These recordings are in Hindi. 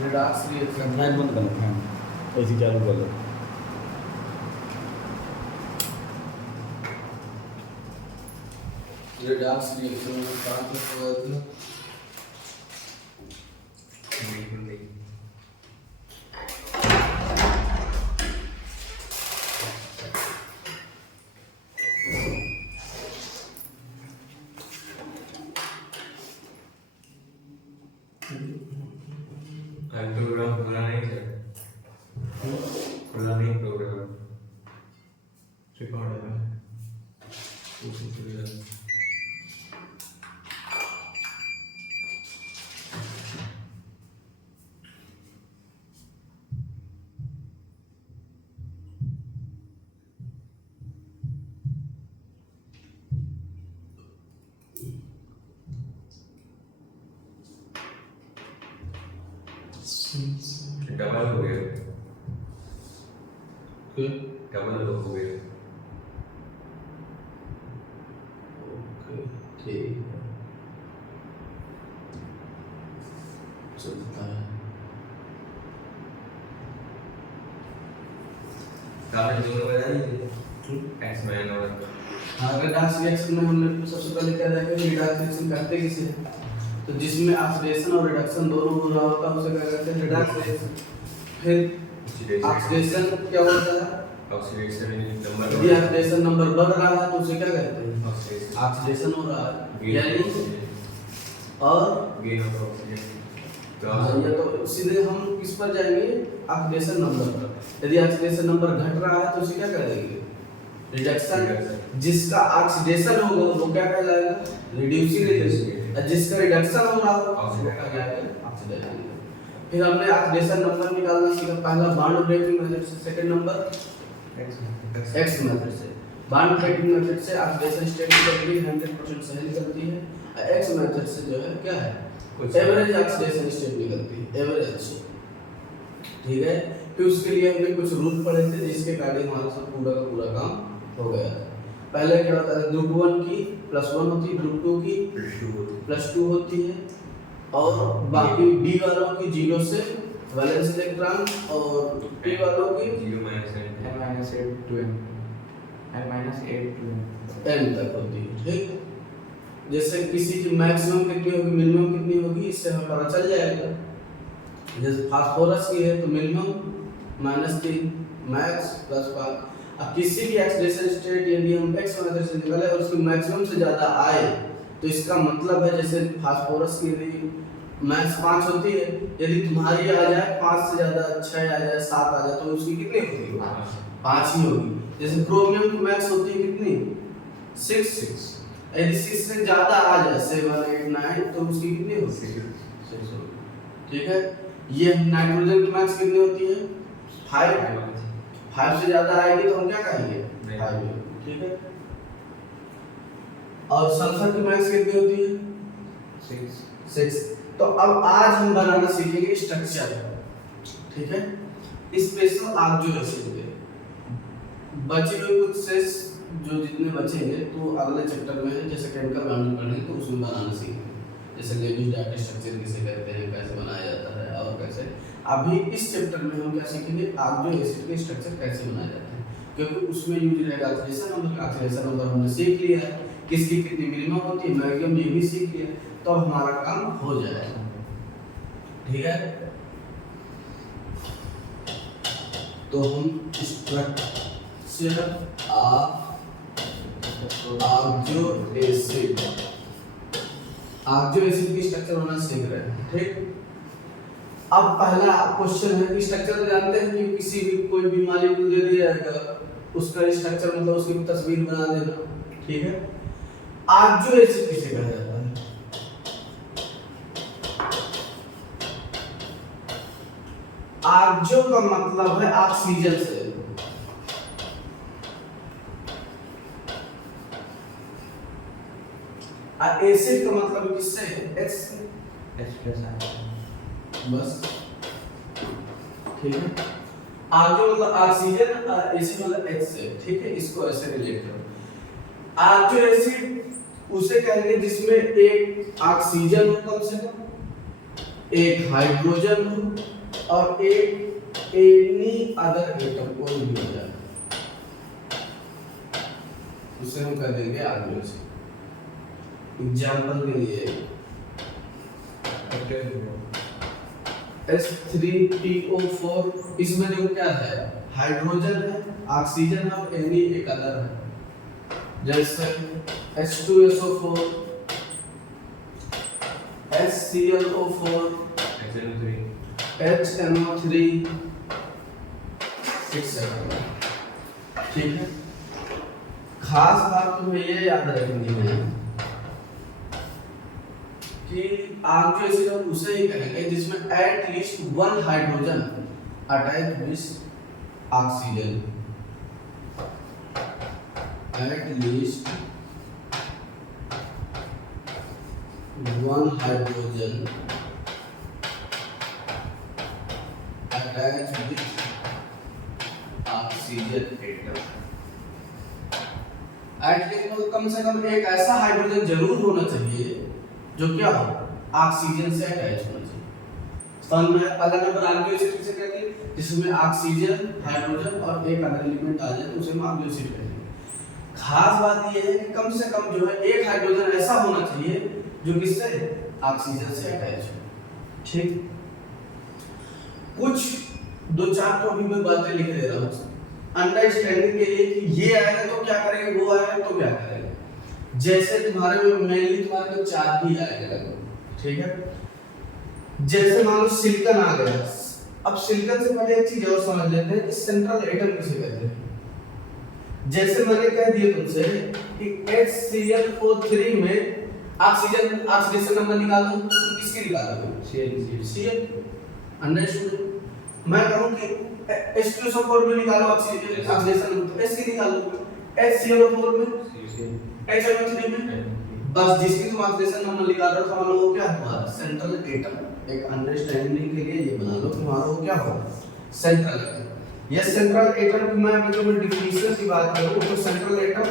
Redox reaction. फैन बंद कर लो, फैन एसी चालू कर लो। रिडॉक्स रिएक्शन में कहाँ तक हुआ था? प्रोग्राम खुला नहीं सर, खुला नहीं प्रोग्राम, रिकॉर्ड है उसी के लिए। डबल हो गया, डबल हो गया। ओके ठीक है, चलता है। आपने दोनों बताई एक्स मैन और हाँ, रिडॉक्स रिएक्शन में हमने तो सबसे पहले क्या देखा कि रिडॉक्स रिएक्शन करते किसे हैं? तो जिसमें ऑक्सीडेशन और रिडक्शन दोनों हो रहा होता है उसे क्या कहते हैं? Redox reaction. फिर ऑक्सीडेशन क्या होता है? ऑक्सीडेशन नंबर, यदि ऑक्सीडेशन नंबर बढ़ रहा है तो उसे क्या कहते हैं? ऑक्सीडेशन हो रहा है, यानी और गेन ऑफ ऑक्सीजन। ये तो सीधे हम किस पर जाएंगे? ऑक्सीडेशन नंबर पर। यदि ऑक्सीडेशन नंबर घट रहा है तो उसे क्या कहेंगे? रिडक्शन। जिसका ऑक्सीडेशन होगा वो क्या कहलाएगा? Reducing agent. और जिसका रिडक्शन हो रहा होगा वो क्या कहलाएगा? ऑक्सीडेशन। फिर हमने ऑक्सीडेशन नंबर निकालना सीखा, पहला बॉन्ड ब्रेकिंग मेथड से, सेकंड नंबर एक्स मेथड से। बॉन्ड ब्रेकिंग मेथड से ऑक्सीडेशन स्टेट की वैल्यू 100% सही निकलती है, और एक्स मेथड से जो है क्या है? एवरेज ऑक्सीडेशन स्टेट निकलती है, एवरेज। ठीक है, फिर उसके लिए हमने कुछ रूल पढ़े थे जिसके अकॉर्डिंग हमारा सब पूरा का पूरा काम हो गया। पहले क्या होता है? ग्रुप 1 की +1 होती है, ग्रुप 2 की +2 होती है, और बाकी डी वालों की 0 से वैलेंस इलेक्ट्रॉन, और पी वालों की 0 -8 to n -8 to n तक होती है। ठीक, जैसे किसी की मैक्सिमम कितनी होगी, मिनिमम कितनी होगी, इससे हमें पता चल जाएगा। जैसे फास्फोरस की है तो मिनिमम -3 मैक्स +5। अब किसी भी ऑक्सीडेशन स्टेट यदि हम एक्स मेथड से निकाले और उसकी मैक्सिमम से ज़्यादा आए तो इसका मतलब है, जैसे फास्फोरस की यदि मैक्स 5 होती है, यदि तुम्हारी आ जाए 5 से ज़्यादा, 6 आ जाए, 7 आ जाए, तो उसकी कितनी होगी? 5 ही होगी। जैसे क्रोमियम की मैक्स होती है कितनी? 6। यदि 6 से ज़्यादा आ जाए 7, 8, 9 तो उसकी कितनी होगी? 6 होगी। ठीक है, ये नाइट्रोजन की मैक्स कितनी होती है? 5 से ज्यादा आएगी तो हम क्या कहेंगे? 5। ठीक है, और सल्फर की मैक्स कितनी होती है? 6। तो अब आज हम बनाना सीखेंगे स्ट्रक्चर। ठीक है, स्पेशल ऑक्सो एसिड के बचे हुए कुछ सेस जो जितने बचेंगे तो अगले चैप्टर में जैसे केमिकल बॉन्डिंग पढ़ेंगे तो उसमें बनाना सीखेंगे। जैसे लेविस डाटा स्ट्रक्चर किसे कहते हैं, कैसे बनाया जाता है, और कैसे। अभी इस चैप्टर में हम क्या सीखेंगे? ऑक्सो एसिड के स्ट्रक्चर कैसे बनाए जाते हैं, क्योंकि उसमें यूज रहेगा ऑक्सीडेशन नंबर। ऑक्सीडेशन नंबर हमने सीख लिया है, किसकी कितनी मिनिमम होती है, मैक्सिमम ये भी सीख लिया, तो अब हमारा काम हो जाएगा। ठीक है, तो हम स्ट्रक्चर ऑफ ऑक्सो एसिड की स्ट्रक्चर होना सीख रहे हैं। ठीक, अब पहला क्वेश्चन है कि स्ट्रक्चर तो जानते हैं कि किसी भी कोई भी मॉलिक्यूल दे दिया जाएगा, उसका स्ट्रक्चर मतलब उसकी तस्वीर बना देना। ठीक है, ऑक्सो एसिड किसे कहा जाता है? ऑक्सो का मतलब है ऑक्सीजन से, और एसिड का मतलब किससे है? H से। बस ठीक है, ऑक्सो मतलब ऑक्सीजन और एसिड मतलब H से। ठीक है, इसको ऐसे रिलेट करो। ऑक्सो एसिड उसे कहेंगे जिसमें एक ऑक्सीजन हो कम से कम एक हाइड्रोजन हो और एक एनी अदर एटम कोई भी हो जाए, उसे हम कर देंगे आर्गुमेंट। एग्जांपल के लिए H3PO4, इसमें देखो क्या है, हाइड्रोजन है, ऑक्सीजन है और एनी एक अदर है। जैसे H2SO4, HClO4, HNO3, ठीक है। खास बात तुम्हें ये याद रखनी है कि आप जो इसे उसे ही कहेंगे जिसमें at least one hydrogen attach with oxygen, at least one hydrogen attach with oxygen atom. At least कम से कम एक ऐसा हाइड्रोजन जरूर होना चाहिए जो क्या हो, ऑक्सीजन से अटैच होना चाहिए। तो हम अगर नंबर आर्ग्यू एसिड से कहेंगे जिसमें ऑक्सीजन, हाइड्रोजन और एक अदर एलिमेंट आ जाए तो उसे हम आर्ग्यू एसिड कहेंगे। खास बात ये है कि कम से कम जो है एक हाइड्रोजन ऐसा होना चाहिए जो किससे, ऑक्सीजन से अटैच हो। ठीक, कुछ दो चार तो अभी मैं बातें लिख दे रहा हूँ अंडरस्टैंडिंग के लिए कि ये आएगा तो क्या करेंगे, वो आएगा तो क्या करेंगे। जैसे तुम्हारे में मेनली तुम्हारे में चार ही आएगा, ठीक है। जैसे मान लो सिलिकॉन आ गया, अब सिलिकॉन से पहले एक चीज और समझ लेते हैं कि सेंट्रल एटम किसे कहते हैं। जैसे मैंने कह दिया तुमसे कि HClO3 में ऑक्सीजन ऑक्सीडेशन नंबर निकालो, किसकी निकालोगे, Cl। अंडरस्टूड। मैं कहूं कि H2SO4 में निकालो ऑक्सीडेशन नंबर, S की निकालो, HClO4 में, HNO3 में, बस जिसकी तुम ऑक्सीडेशन नंबर निकाल रहे हो समझ लो वो क्या है, सेंट्रल एटम। एक अंडरस्टैंडिंग के लिए ये बना लो तुम्हारा वो क्या होगा, सेंट्रल एटम। ये सेंट्रल एटम की मैं मतलब डिफिनेशन की बात करूं तो सेंट्रल एटम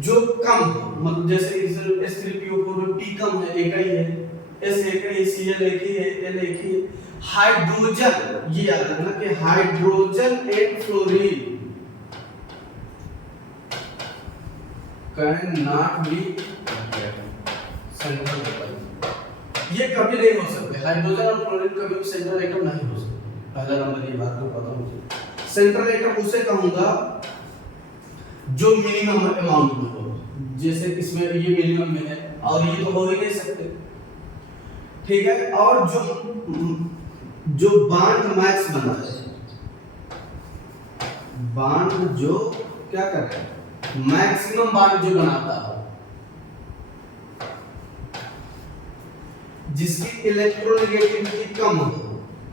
जो कम, मतलब जैसे H3PO4 में P कम है, एक ही है, S एक ही है, Cl एक ही है, L एक ही है। हाइड्रोजन, ये याद रखना कि hydrogen and fluorine can not be central atom. ये कभी नहीं हो सकते, हाइड्रोजन और फ्लोरीन कभी भी सेंट्रल एटम नहीं हो सकते। पहला नंबर ये बात तो पता मुझे। सेंट्रल एटम उसे कहूंगा जो मिनिमम अमाउंट में हो, जैसे इसमें ये मिनिमम में है और ये तो हो ही नहीं सकते, ठीक है। और जो बॉन्ड मैक्स बना है, बॉन्ड जो क्या कर रहा है, मैक्सिमम बॉन्ड जो बनाता है, जिसकी इलेक्ट्रोनेगेटिविटी कम हो,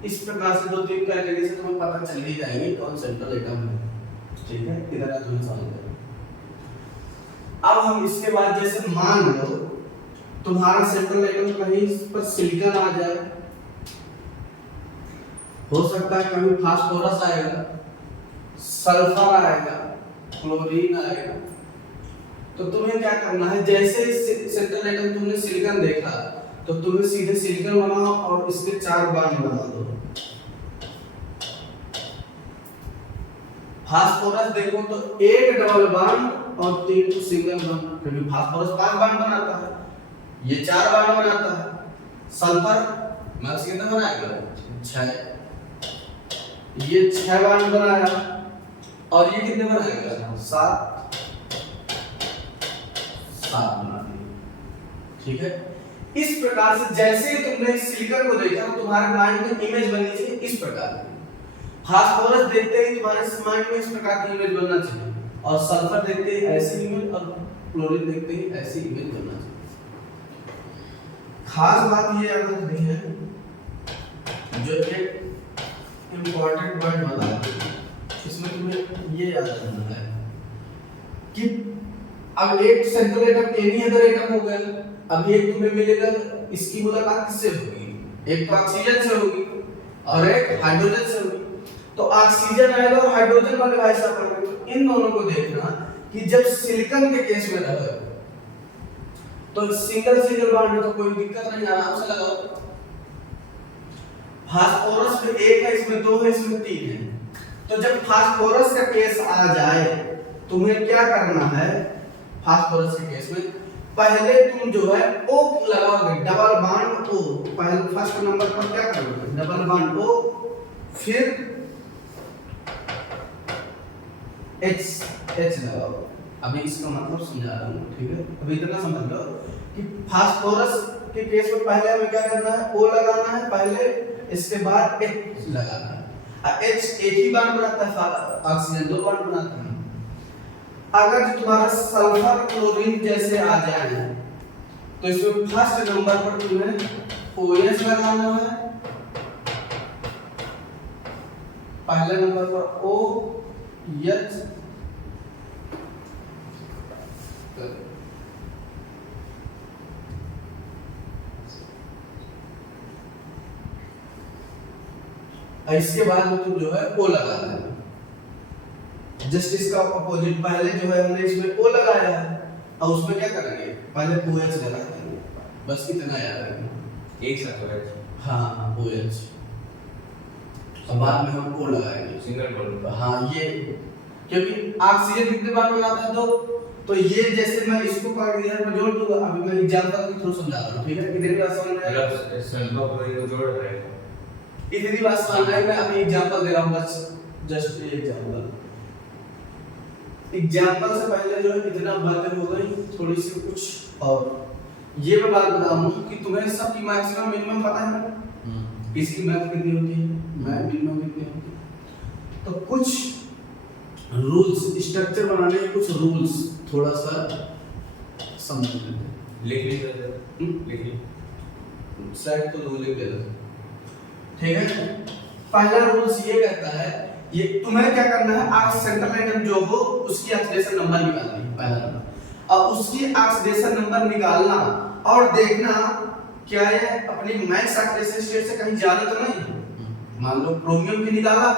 इस प्रकार से दो तीन कैटेगरी से तुम्हें पता चल ही जाएगी कौन सेंट्रल एटम है, ठीक है। इधर आ तुम्हें समझ। अब हम इसके बाद जैसे मान लो तुम्हारा सेंट्रल एटम कहीं पर सिलिकॉन आ जाए, हो सकता है कहीं फास्फोरस आएगा, सल्फर आएगा, क्लोरीन आएगा। तो तुम्हें क्या करना है, जैसे सेंट्रल एटम तुमने सिलिकॉन देखा तो तुम्हें सीधे सिलिकॉन बनाओ और इसके चार बॉन्ड बना दो। फास्फोरस देखो तो एक डबल बॉन्ड और तीन सिंगल बॉन्ड, क्योंकि फास्फोरस 5 बॉन्ड बनाता है, ये 4 बॉन्ड बनाता है। सल्फर मैक्स कितना बनाएगा, 6, ये 6 बॉन्ड बनाया और ये कितने बनाएगा, 7 बना दिए, ठीक है। इस प्रकार से जैसे ही तुमने सिलिकॉन को देखा तो तुम्हारे माइंड में इमेज बननी चाहिए इस प्रकार की। फास्फोरस देखते ही तुम्हारे माइंड में इस प्रकार की इमेज बनना चाहिए, और सल्फर देखते ही ऐसी इमेज, और क्लोरीन देखते ही ऐसी इमेज बनना चाहिए। खास बात ये याद रखनी है, जो एक इंपॉर्टेंट पॉइंट बता दूं, इसमें तुम्हें ये याद रखना है कि अब एक central atom any other atom हो गया। अब एक तुम्हें मिलेगा, इसकी मुलाकात किससे होगी, एक तो ऑक्सीजन से होगी और एक हाइड्रोजन से होगी। तो ऑक्सीजन आएगा और हाइड्रोजन वाले भाई साहब आएंगे। इन दोनों को देखना कि जब सिलिकॉन के केस में रहे तो सिंगल बॉन्ड में तो कोई दिक्कत नहीं, आराम से लगाओ, फास्फोरस में एक है, इसमें दो है, इसमें तीन है। तो जब फास्फोरस का केस आ जाए तुम्हें क्या करना है, फास्फोरस के केस में पहले तुम जो है O लगाओगे, डबल बॉन्ड O। पहले फर्स्ट नंबर पर क्या करोगे, डबल बॉन्ड O, फिर H लगाओ। अभी इसका मतलब समझा रहा हूँ, ठीक है? अभी इतना समझ लो कि फास्फोरस के केस में पहले हमें क्या करना है, O लगाना है पहले, इसके बाद H लगाना है। H एक ही बॉन्ड बनाता है, ऑक्सीजन दो बॉन्ड बनाता है। अगर तुम्हारा सल्फर क्लोरीन जैसे आ जाए तो इसमें फर्स्ट नंबर पर तुम्हें OH लगाना है, पहले नंबर पर OH, इसके बाद में तुम जो है O लगा देना। जस्ट इसका अपोजिट, पहले जो है हमने इसमें O लगाया है और उसमें क्या करेंगे, पहले OH लगा देंगे, बस इतना याद रखना। एक साथ OH, हाँ OH, और बाद में हम O लगाएंगे सिंगल बॉन्ड। हाँ ये, क्योंकि ऑक्सीजन कितने बार बनाता है, दो। तो ये जैसे मैं इसको इधर में जोड़ दूंगा, अभी मैं एग्जांपल के थ्रू समझा रहा हूँ, ठीक है? इतनी बात समझ में आया, मतलब सल्फर क्लोरीन को जोड़ रहे हैं। इतनी बात समझ में आई। मैं अभी एग्जांपल दे रहा हूँ, बस जस्ट एग्जांपल। एग्जांपल से पहले जो है इतना बातें हो गई, थोड़ी सी कुछ और ये मैं बात बताऊं कि तुम्हें सबकी मैक्सिमम मिनिमम पता है ना, किसकी मैथ कितनी होती है, मैथ मिनिमम कितनी होती है। तो कुछ रूल्स, स्ट्रक्चर बनाने के कुछ रूल्स थोड़ा सा समझ लेते हैं। लिख लीजिए, लिख लीजिए, स्लाइड को दो लिख लेते हैं, ठीक है? पहला रूल्स ये कहता है, ये तुम्हें क्या करना है, आज सेंट्रल आइटम जो हो उसकी ऑक्सीडेशन नंबर निकालनी है, पहला नंबर। और उसकी ऑक्सीडेशन नंबर निकालना और देखना क्या ये अपनी मैक्स ऑक्सीडेशन स्टेट से कहीं ज्यादा तो नहीं है। मान लो क्रोमियम की निकाला,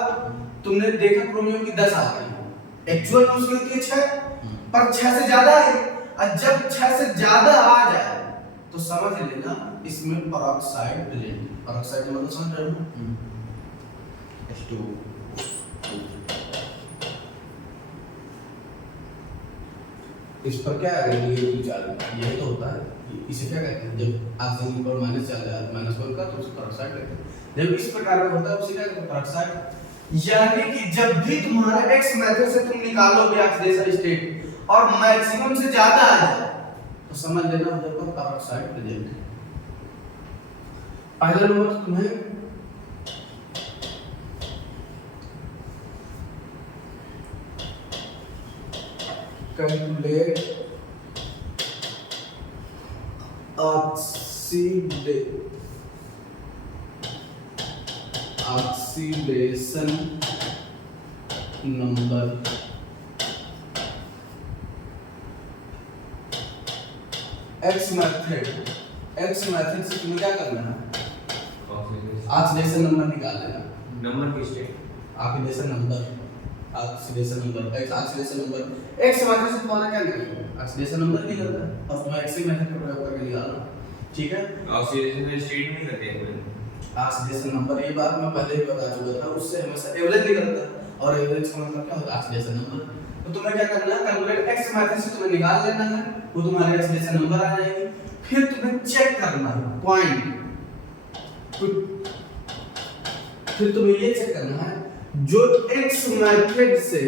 तुमने देखा क्रोमियम की 10 आ गई, एक्चुअल में उसकी होती है 6, पर 6 से ज्यादा है। और जब 6 से ज्यादा आ जाए तो समझ लेना इसमें पेरोक्साइड प्रेजेंट। पेरोक्साइड मतलब समझ रहे हो, H2O। इस पर क्या है, नेगेटिव चार्ज, यही तो होता है। इसे क्या कहते हैं, जब ऑक्सीजन पर माइनस चार्ज है, माइनस वन का, तो उसे पेरोक्साइड कहते हैं। जब इस प्रकार का होता है उसे क्या कहते हैं, पेरोक्साइड। यानी कि जब भी तुम्हारे एक्स मेथड से तुम निकालोगे ऑक्सीडेशन स्टेट और मैक्सिमम से ज्यादा आ जाए तो समझ लेना उधर पर पेरोक्साइड प्रेजेंट है। पहला नंबर तुम्हें calculate oxidation number x method से तुम्हें क्या करना है, ऑक्सीडेशन नंबर निकाल लेना। नंबर की state, oxidation number, oxidation number x, oxidation number x method से तुम्हारा क्या निकलेगा, ऑक्सीडेशन नंबर निकलता है, और तुम्हें x मेथड का प्रयोग करके निकालना, ठीक है? ऑक्सीडेशन स्टेट नहीं करते हैं, ऑक्सीडेशन नंबर, ये बात मैं पहले ही बता चुका था, उससे हमेशा एवरेज निकलता है, और एवरेज का मतलब क्या होता है, ऑक्सीडेशन नंबर। तो तुम्हें क्या करना है, कैलकुलेट x मेथड से तुम्हें निकाल लेना है, वो तुम्हारी ऑक्सीडेशन नंबर आ जाएगी। फिर तुम्हें चेक करना है पॉइंट, फिर तुम्हें ये चेक करना है जो x मेथड से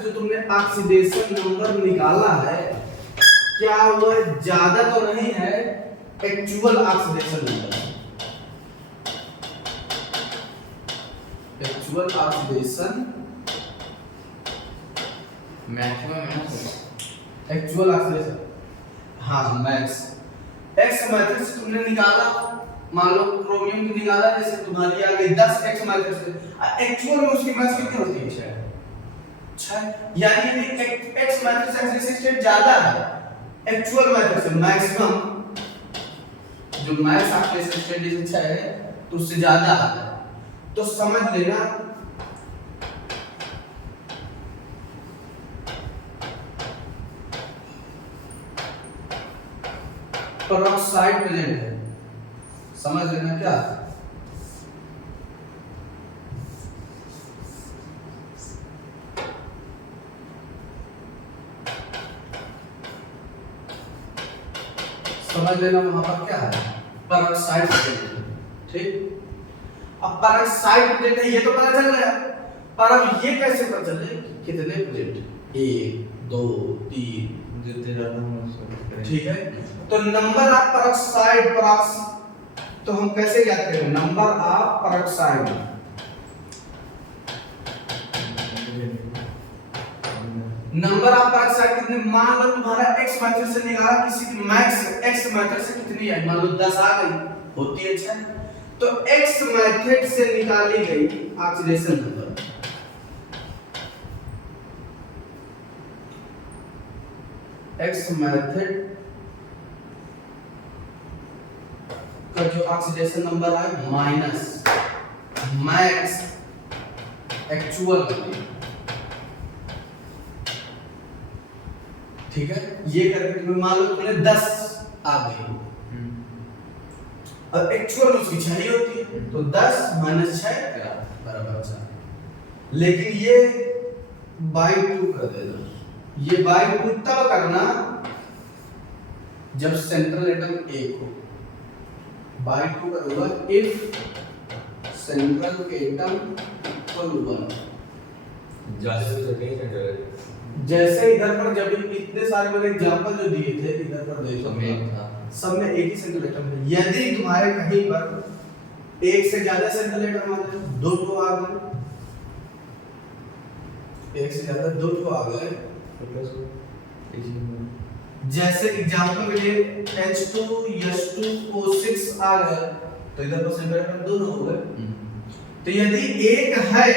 जो तुमने ऑक्सीडेशन नंबर निकाला है, क्या वह ज्यादा तो नहीं है actual oxidation number. Actual oxidation, actual oxidation, हाँ मैक्स। एक्स मेथड से तुमने निकाला, मान लो क्रोमियम की निकाला, जैसे तुम्हारी आ गई 10 एक्स मेथड से, एक्चुअल में उसकी मैक्स कितनी होती है, 6। यानी कि एक्स मेथड से ऑक्सीडेशन स्टेट ज्यादा है एक्चुअल मेथड से, मैक्सिमम जो मैक्स ऑक्सीडेशन स्टेट जैसे 6 है तो उससे ज्यादा है। तो समझ लेना पेरोक्साइड प्रेजेंट है, समझ लेना क्या समझ लेना वहां पर क्या है पेरोक्साइड प्रेजेंट। ठीक अब पेरोक्साइड प्रेजेंट है ये तो पता चल गया पर अब ये कैसे पता चले कि कितने प्रेजेंट 1 2 3 जितने ज्यादा हम उसको ठीक है तो नंबर ऑफ पेरोक्साइड तो हम कैसे ज्ञात करेंगे number of peroxide number of peroxide कितने मान लो तुम्हारा x मेथड से निकाला किसी की मैक्स x मेथड से कितनी आई मान लो 10 आ गई होती है अच्छा तो x मेथड से निकाली गई ऑक्सीडेशन नंबर x मेथड का जो ऑक्सीडेशन नंबर है माइनस मैक्स एक्चुअल वैल्यू ठीक है ये करके तुम्हें मान लो तुमने 10 आ गई और एक्चुअल उसकी 6 ही होती है तो 10 माइनस 6 बराबर 4 लेकिन ये बाई 2 कर देना ये बाई 2 तब करना जब सेंट्रल एटम 1 हो बाई 2 करूंगा इफ सेंट्रल एटम इक्वल 1 जैसे तो नहीं सेंटर जैसे इधर पर जब इतने सारे मैंने एग्जांपल जो दिए थे इधर पर देखो सब में एक ही सेंट्रल एटम है यदि तुम्हारे कहीं पर एक से ज्यादा सेंट्रल एटम आ गए दो तो आ गए एक से ज्यादा दो तो आ गए जैसे एग्जांपल के लिए H2S2O6 आ गया तो इधर पर सेंट्रल एटम दोनों हो गए तो यदि एक है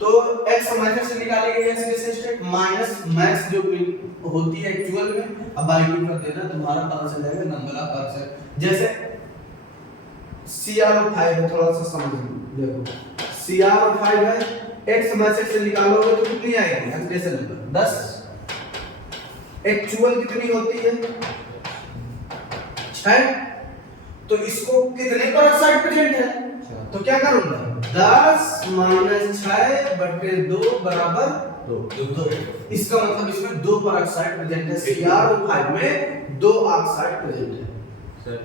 तो x मेथड से निकाली गई ऑक्सीडेशन स्टेट माइनस मैक्स जो होती है एक्चुअल में अब बाई 2 कर देना तुम्हारा पता चल जाएगा नंबर ऑफ परसेंट जैसे CrO5 है थोड़ा सा समझ देखो CrO5 है x मेथड से निकालोगे तो कितनी आएगी ऑक्सीडेशन नंबर 10 एक्चुअल कितनी होती है 6 तो इसको कितने पेरोक्साइड प्रेजेंट है तो क्या करूंगा 10 माइनस 6 बटे 2 बराबर 2 इसका मतलब इसमें 2 पेरोक्साइड प्रेजेंट है CrO5 में 2 ऑक्साइड प्रेजेंट है सर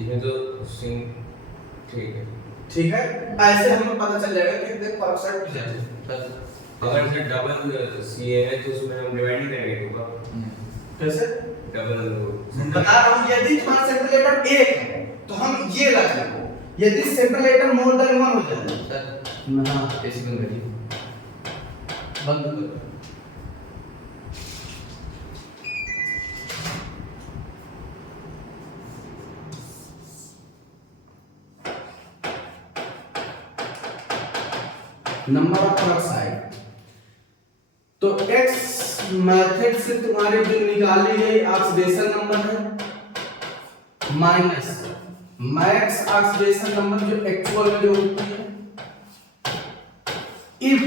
इसमें तो ठीक है ऐसे हमें पता चल जाएगा कि कितने पेरोक्साइड प्रेजेंट है अगर इसे डबल CA है तो उसमें हम डिवाइड नहीं करेंगे होगा कैसे डबल बता रहा हूं यदि तुम्हारा सेंट्रल एटम 1 है तो हम ये रख लेंगे यदि सेंट्रल एटम मोर देन 1 हो जाए सर हां कैसे बंद करिए बंद कर नंबर ऑफ पेरोक्साइड तो x मेथड से तुम्हारी जो निकाली गई ऑक्सीडेशन नंबर है माइनस मैक्स ऑक्सीडेशन नंबर जो एक्चुअल में जो होती है इफ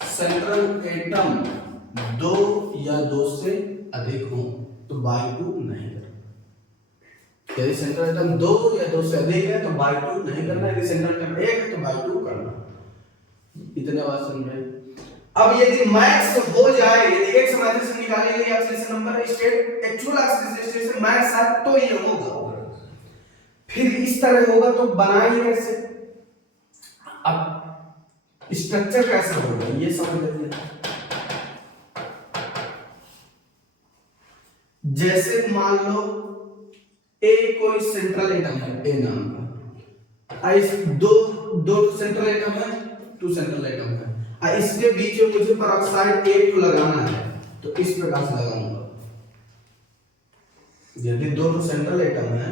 सेंट्रल एटम 2 या 2 से अधिक हो तो बाई 2 नहीं करना यदि सेंट्रल एटम 2 या 2 से अधिक है तो बाई 2 नहीं करना यदि सेंट्रल एटम 1 है तो बाई 2 करना इतने बात समझ में अब यदि मैक्स हो जाए यदि एक समाधि से निकाली गई oxidation number state actual oxidation state से मैक्स है तो ये होगा फिर इस तरह होगा तो बनाएंगे कैसे अब स्ट्रक्चर कैसे होगा ये समझ लीजिए जैसे मान लो ए कोई सेंट्रल एटम है ए नाम का इस दो सेंट्रल एटम है 2 सेंट्रल एटम है इसके बीच में मुझे पेरोक्साइड 1 तो लगाना है तो इस प्रकार से लगाऊंगा यदि 2 सेंट्रल एटम है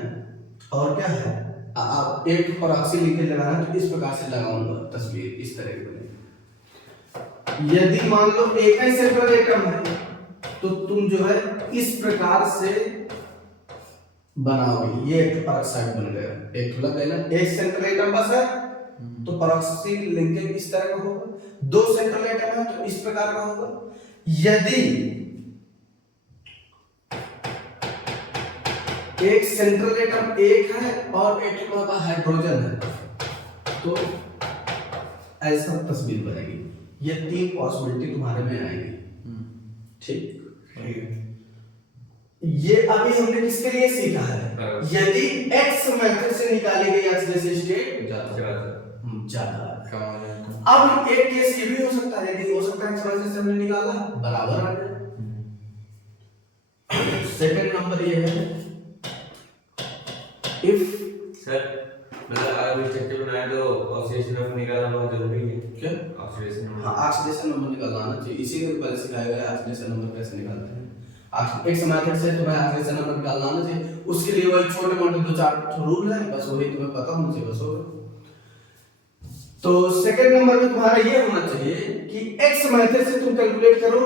और क्या है आप एक पेरोक्सी लिख के लगाना तो इस प्रकार से लगाऊंगा तस्वीर इस तरह की बनेगी यदि मान लो एक ही सेंट्रल एटम है तो तुम जो है इस प्रकार से बनाओगे ये एक पेरोक्साइड बन गया एक लग गया ना एक सेंट्रल एटम बस है तो पेरोक्सी लिंकेज इस तरह का होगा 2 सेंट्रल एटम है तो इस प्रकार का होगा यदि एक सेंट्रल एटम एक है और एक तुम्हारा हाइड्रोजन है, तो ऐसा तस्वीर बनेगी। ये तीन पॉसिबिलिटी तुम्हारे में आएगी, ठीक। ये अभी हमने किसके लिए सीखा है, यदि x मेथड से निकाली गई एक्सीलरेशन स्टेट ज्यादा। अब एक केस ये भी हो सकता है, यदि हो सकता है x मेथड से हमने निकाला बराबर आ जाए। सेकंड नंबर ये है, इफ सर मतलब अगर स्ट्रक्चर बनाए तो ऑक्सीडेशन नंबर निकालना बहुत जरूरी है। क्या ऑक्सीडेशन नंबर, हाँ ऑक्सीडेशन नंबर निकालना आना चाहिए, इसीलिए पहले सिखाया गया है ऑक्सीडेशन नंबर कैसे निकालते हैं। एक मेथड से तुम्हें ऑक्सीडेशन नंबर निकालना आना चाहिए, उसके लिए वही छोटे मोटे दो चार रूल है, बस वही तुम्हें पता होना चाहिए, बस हो गया। तो सेकंड नंबर में तुम्हारा ये होना चाहिए कि एक्स मेथड से तुम कैलकुलेट करो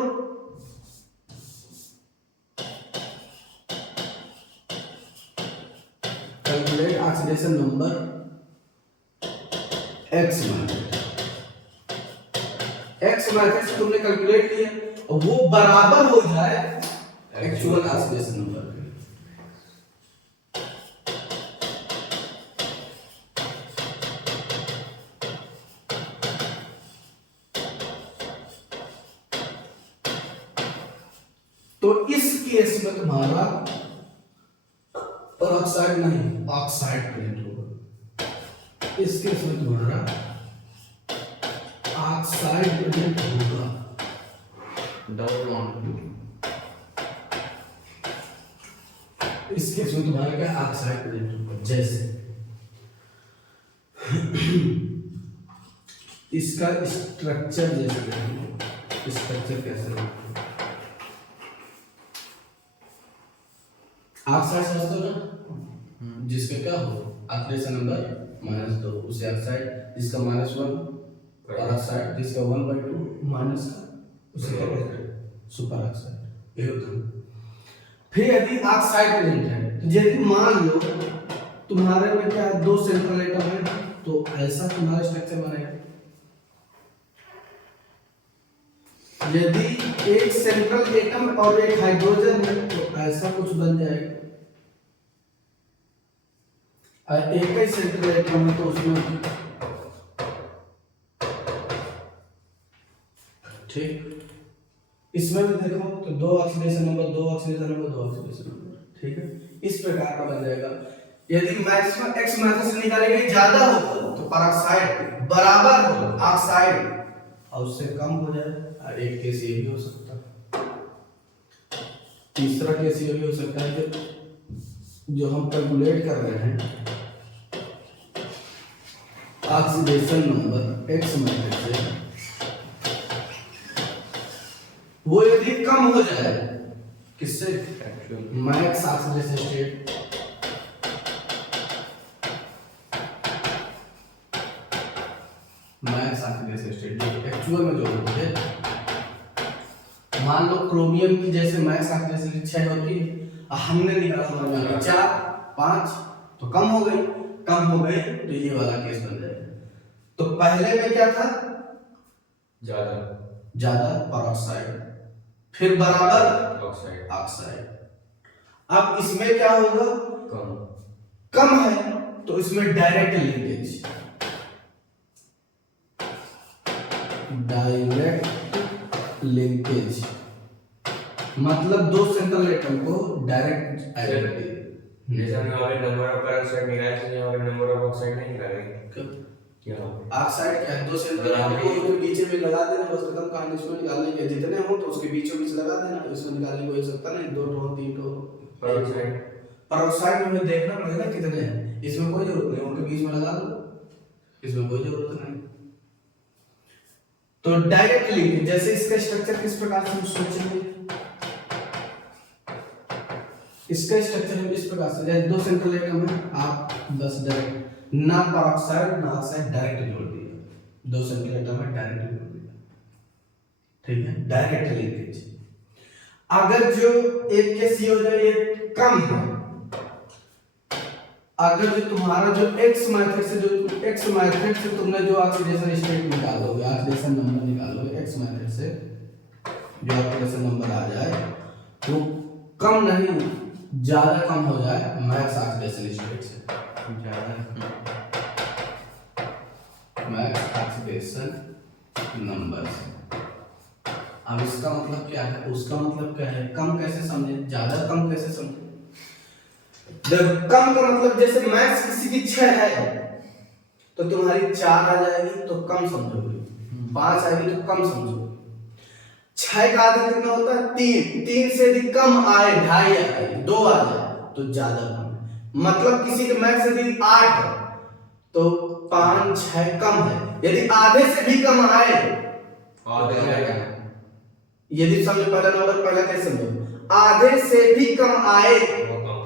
ऑक्सीडेशन नंबर एक्स मेथड से तुमने कैलकुलेट किया और वो बराबर हो जाए एक्चुअल ऑक्सीडेशन नंबर के। तो इस केस में तुम्हारा ऑक्साइड नहीं ऑक्साइड प्रेजेंट होगा, इस केस में तुम्हारा ऑक्साइड प्रेजेंट होगा, डबल बॉन्ड। इस केस में तुम्हारा क्या ऑक्साइड प्रेजेंट होगा। जैसे इसका स्ट्रक्चर जैसे स्ट्रक्चर कैसे होगा, ऑक्साइड समझते हो ना, जिसका क्या हो ऑक्सीडेशन नंबर -2 उसे ऑक्साइड, जिसका -1 और ऑक्साइड जिसका 1/2 माइनस उसे क्या बोलते हैं सुपर ऑक्साइड। ये होता है। फिर यदि ऑक्साइड प्रेजेंट है तो यदि मान लो तुम्हारे में क्या दो सेंट्रल एटम है, तो ऐसा तुम्हारा स्ट्रक्चर बनेगा। यदि एक सेंट्रल एटम और एक हाइड्रोजन है तो ऐसा कुछ बन जाएगा। और एक ही सेंट्रल एटम है तो उसमें ठीक, इसमें भी देखो तो दो ऑक्सीडेशन नंबर, दो ऑक्सीडेशन नंबर, दो ऑक्सीडेशन नंबर, ठीक है। इस प्रकार का बन जाएगा। यदि मैक्सिमम एक्स मेथड से निकाली गई ज्यादा हो तो पेरोक्साइड बराबर हो ऑक्साइड और उससे कम हो जाए। एक केस ये भी हो सकता है। तीसरा केस ये भी हो सकता है कि जो हम कैलकुलेट कर रहे हैं ऑक्सीडेशन नंबर एक्स मेथड से, वो यदि कम हो जाए किससे, max oxidation state, max oxidation state actual में जो होती है, मान लो क्रोमियम की जैसे मैक्स ऑक्सीडेशन 6 होती है, हमने निकाला 4 5 तो कम हो गई, तो ये वाला केस बन जाएगा। तो पहले में क्या था ज्यादा पेरोक्साइड, फिर बराबर ऑक्साइड। अब इसमें क्या होगा, कम है तो इसमें डायरेक्ट लिंकेज, मतलब दो सेंट्रल एटम को डायरेक्ट आइडेंटिटी। जैसे हमने ऑलरेडी नंबर ऑफ पेरोक्साइड निकाला है, यहाँ पे नंबर ऑफ ऑक्साइड नहीं निकालेंगे। क्या ऑक्साइड क्या है, दो सेंट्रल एटम को उसके बीच में लगा देना, बस खत्म कहानी। इसमें निकालने के जितने हो तो उसके बीचों बीच लगा देना, इसमें निकालने को हो सकता नहीं 2 ठो 3 ठो पेरोक्साइड में देखना पड़ेगा कितने हैं, इसमें कोई जरूरत नहीं, उनके बीच में लगा दो, इसमें कोई जरूरत नहीं। तो डायरेक्ट लिंक, जैसे इसका स्ट्रक्चर किस प्रकार से हम सोचेंगे, इसका स्ट्रक्चर हम इस प्रकार से, जैसे दो सेंट्रल एटम है, आप बस डायरेक्ट ना पेरोक्साइड ना ऑक्साइड डायरेक्ट जोड़ दिया, दो सेंट्रल एटम है डायरेक्ट जोड़ दिया, ठीक है, डायरेक्ट लिंकेज। अगर जो एक केस ये हो जाए ये कम है, अगर जो तुम्हारा जो एक्स मेथड से तुमने जो ऑक्सीडेशन स्टेट निकालोगे, ऑक्सीडेशन नंबर निकालोगे एक्स मेथड से, जो ऑक्सीडेशन नंबर आ जाए वो कम नहीं ज्यादा कम हो जाए मैक्स ऑक्सीडेशन स्टेट से, ज़्यादा मैक्स ऑक्सीडेशन नंबर से। अब इसका मतलब क्या है, उसका मतलब क्या है, कम कैसे समझे, ज्यादा कम कैसे समझे। देखो कम का मतलब जैसे मैक्स किसी की 6 है तो तुम्हारी 4 आ जाएगी तो कम समझोगे, 5 आएगी तो कम समझोगे। 6 का आधा कितना होता है 3, 3 से यदि कम आए 2.5 आए 2 आ जाए तो ज्यादा कम है। मतलब किसी का मैक्स यदि 8 है तो 5 6 कम है। यदि आधे से भी कम आए और तो क्या है? यदि समझो पहला नंबर, पहला कैसे समझो, आधे से भी कम आए बहुत कम।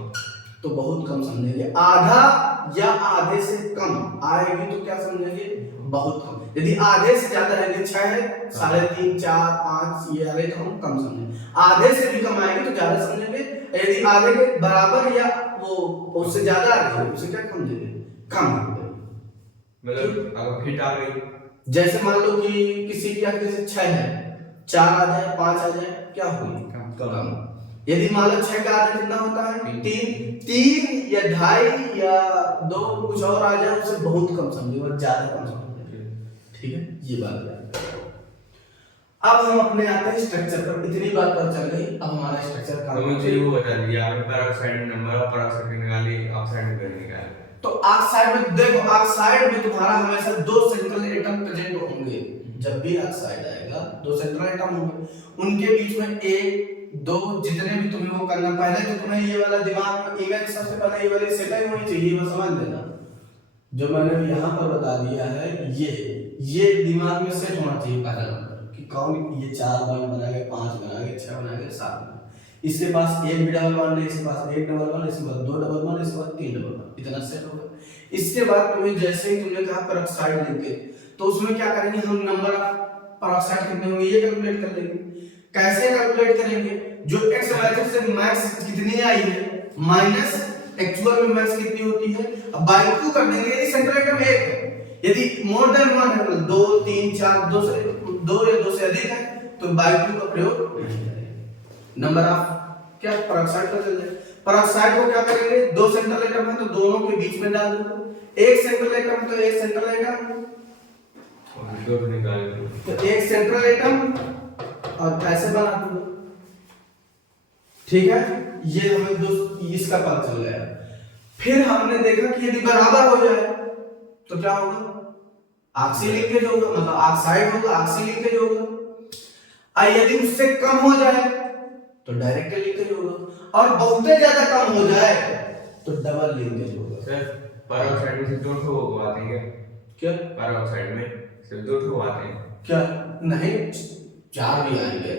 तो बहुत कम समझेंगे, आधा या आधे से कम आएगी तो क्या समझेंगे, बहुत कम। यदि आधे से ज्यादा है, यदि 6 है 3.5 4 5 ये आ गए तो हम कम समझेंगे, आधे से भी कम आएगी तो ज्यादा समझेंगे, यदि आधे के बराबर या वो उससे ज्यादा आ गई उसे क्या समझेंगे, कम हो गई। मतलब अगर फिट आ गई, जैसे मान लो कि किसी की आगे से 6 है, 4 आ जाए 5 आ जाए क्या होगी, कम। यदि मान लो 6 का आधा कितना होता है 3 या 2.5 या 2 कुछ और आ जाए उसे बहुत कम समझे और ज्यादा कम समझे। ठीक है, ये बात है। अब हम अपने आते हैं स्ट्रक्चर पर, इतनी बात पर चल गई, अब हमारा स्ट्रक्चर का तो मुझे वो बता दीजिए, आपने पेरोक्साइड में नंबर और पेरोक्साइड निकाली, ऑक्साइड में कैसे निकाले? तो ऑक्साइड में देखो, ऑक्साइड में तुम्हारा हमेशा 2 सेंट्रल एटम प्रेजेंट होंगे। जब भी ऑक्साइड आएगा 2 सेंट्रल एटम होंगे, उनके बीच में 1 2 जितने भी तुम्हें वो करना, पहले तो तुम्हें ये वाला दिमाग में इमेज सबसे पहले ये वाली सेट होनी चाहिए, वो समझ लेना। जो मैंने यहाँ पर बता दिया है ये दिमाग में सेट होना चाहिए पहला नंबर कि कौन ये 4 बॉन्ड बनाएगा, 5 बनाएगा, 6 बनाएगा, 7 बनाएगा। इसके पास एक भी डबल बॉन्ड नहीं, इसके पास एक डबल बॉन्ड, इसके बाद 2 डबल बॉन्ड, इसके बाद 3 डबल बॉन्ड, इतना सेट होगा। इसके बाद तुम्हें जैसे ही तुमने कहा पेरोक्साइड लेंगे तो उसमें क्या करेंगे हम, नंबर ऑफ पेरोक्साइड कितने होंगे ये कैलकुलेट कर लेंगे। कैसे कैलकुलेट करेंगे, जो x वैल्यू से मैक्स कितनी आई है माइनस एक्चुअल में मैक्स कितनी होती है, अब बाय 2 कर देंगे। यदि सेंट्रल एटम 1 है, यदि मोर देन 1 है, 2 3 4 2 या 2 से अधिक है तो बाय 2 का प्रयोग नहीं करेंगे। नंबर ऑफ क्या पेरोक्साइड का चल जाए, पेरोक्साइड को क्या करेंगे, 2 सेंट्रल एटम है तो दोनों के बीच में डाल दो, एक सेंट्रल एटम तो एक सेंट्रल एटम और दो निकाले तो एक सेंट्रल एटम और ऐसे बना दो। ठीक है, ये हमें इसका पता चल गया। फिर हमने देखा कि यदि बराबर हो जाए तो क्या होगा, ऑक्सी लिंकेज होगा, मतलब ऑक्साइड होगा, ऑक्सी लिंकेज होगा। और यदि उससे कम हो जाए तो डायरेक्ट लिंकेज होगा, और बहुत ज्यादा कम हो जाए तो डबल लिंकेज होगा। सर पेरोक्साइड में सिर्फ 2 ठो आते हैं क्या पेरोक्साइड में सिर्फ 2 ठो आते हैं क्या, नहीं 4 भी आएंगे,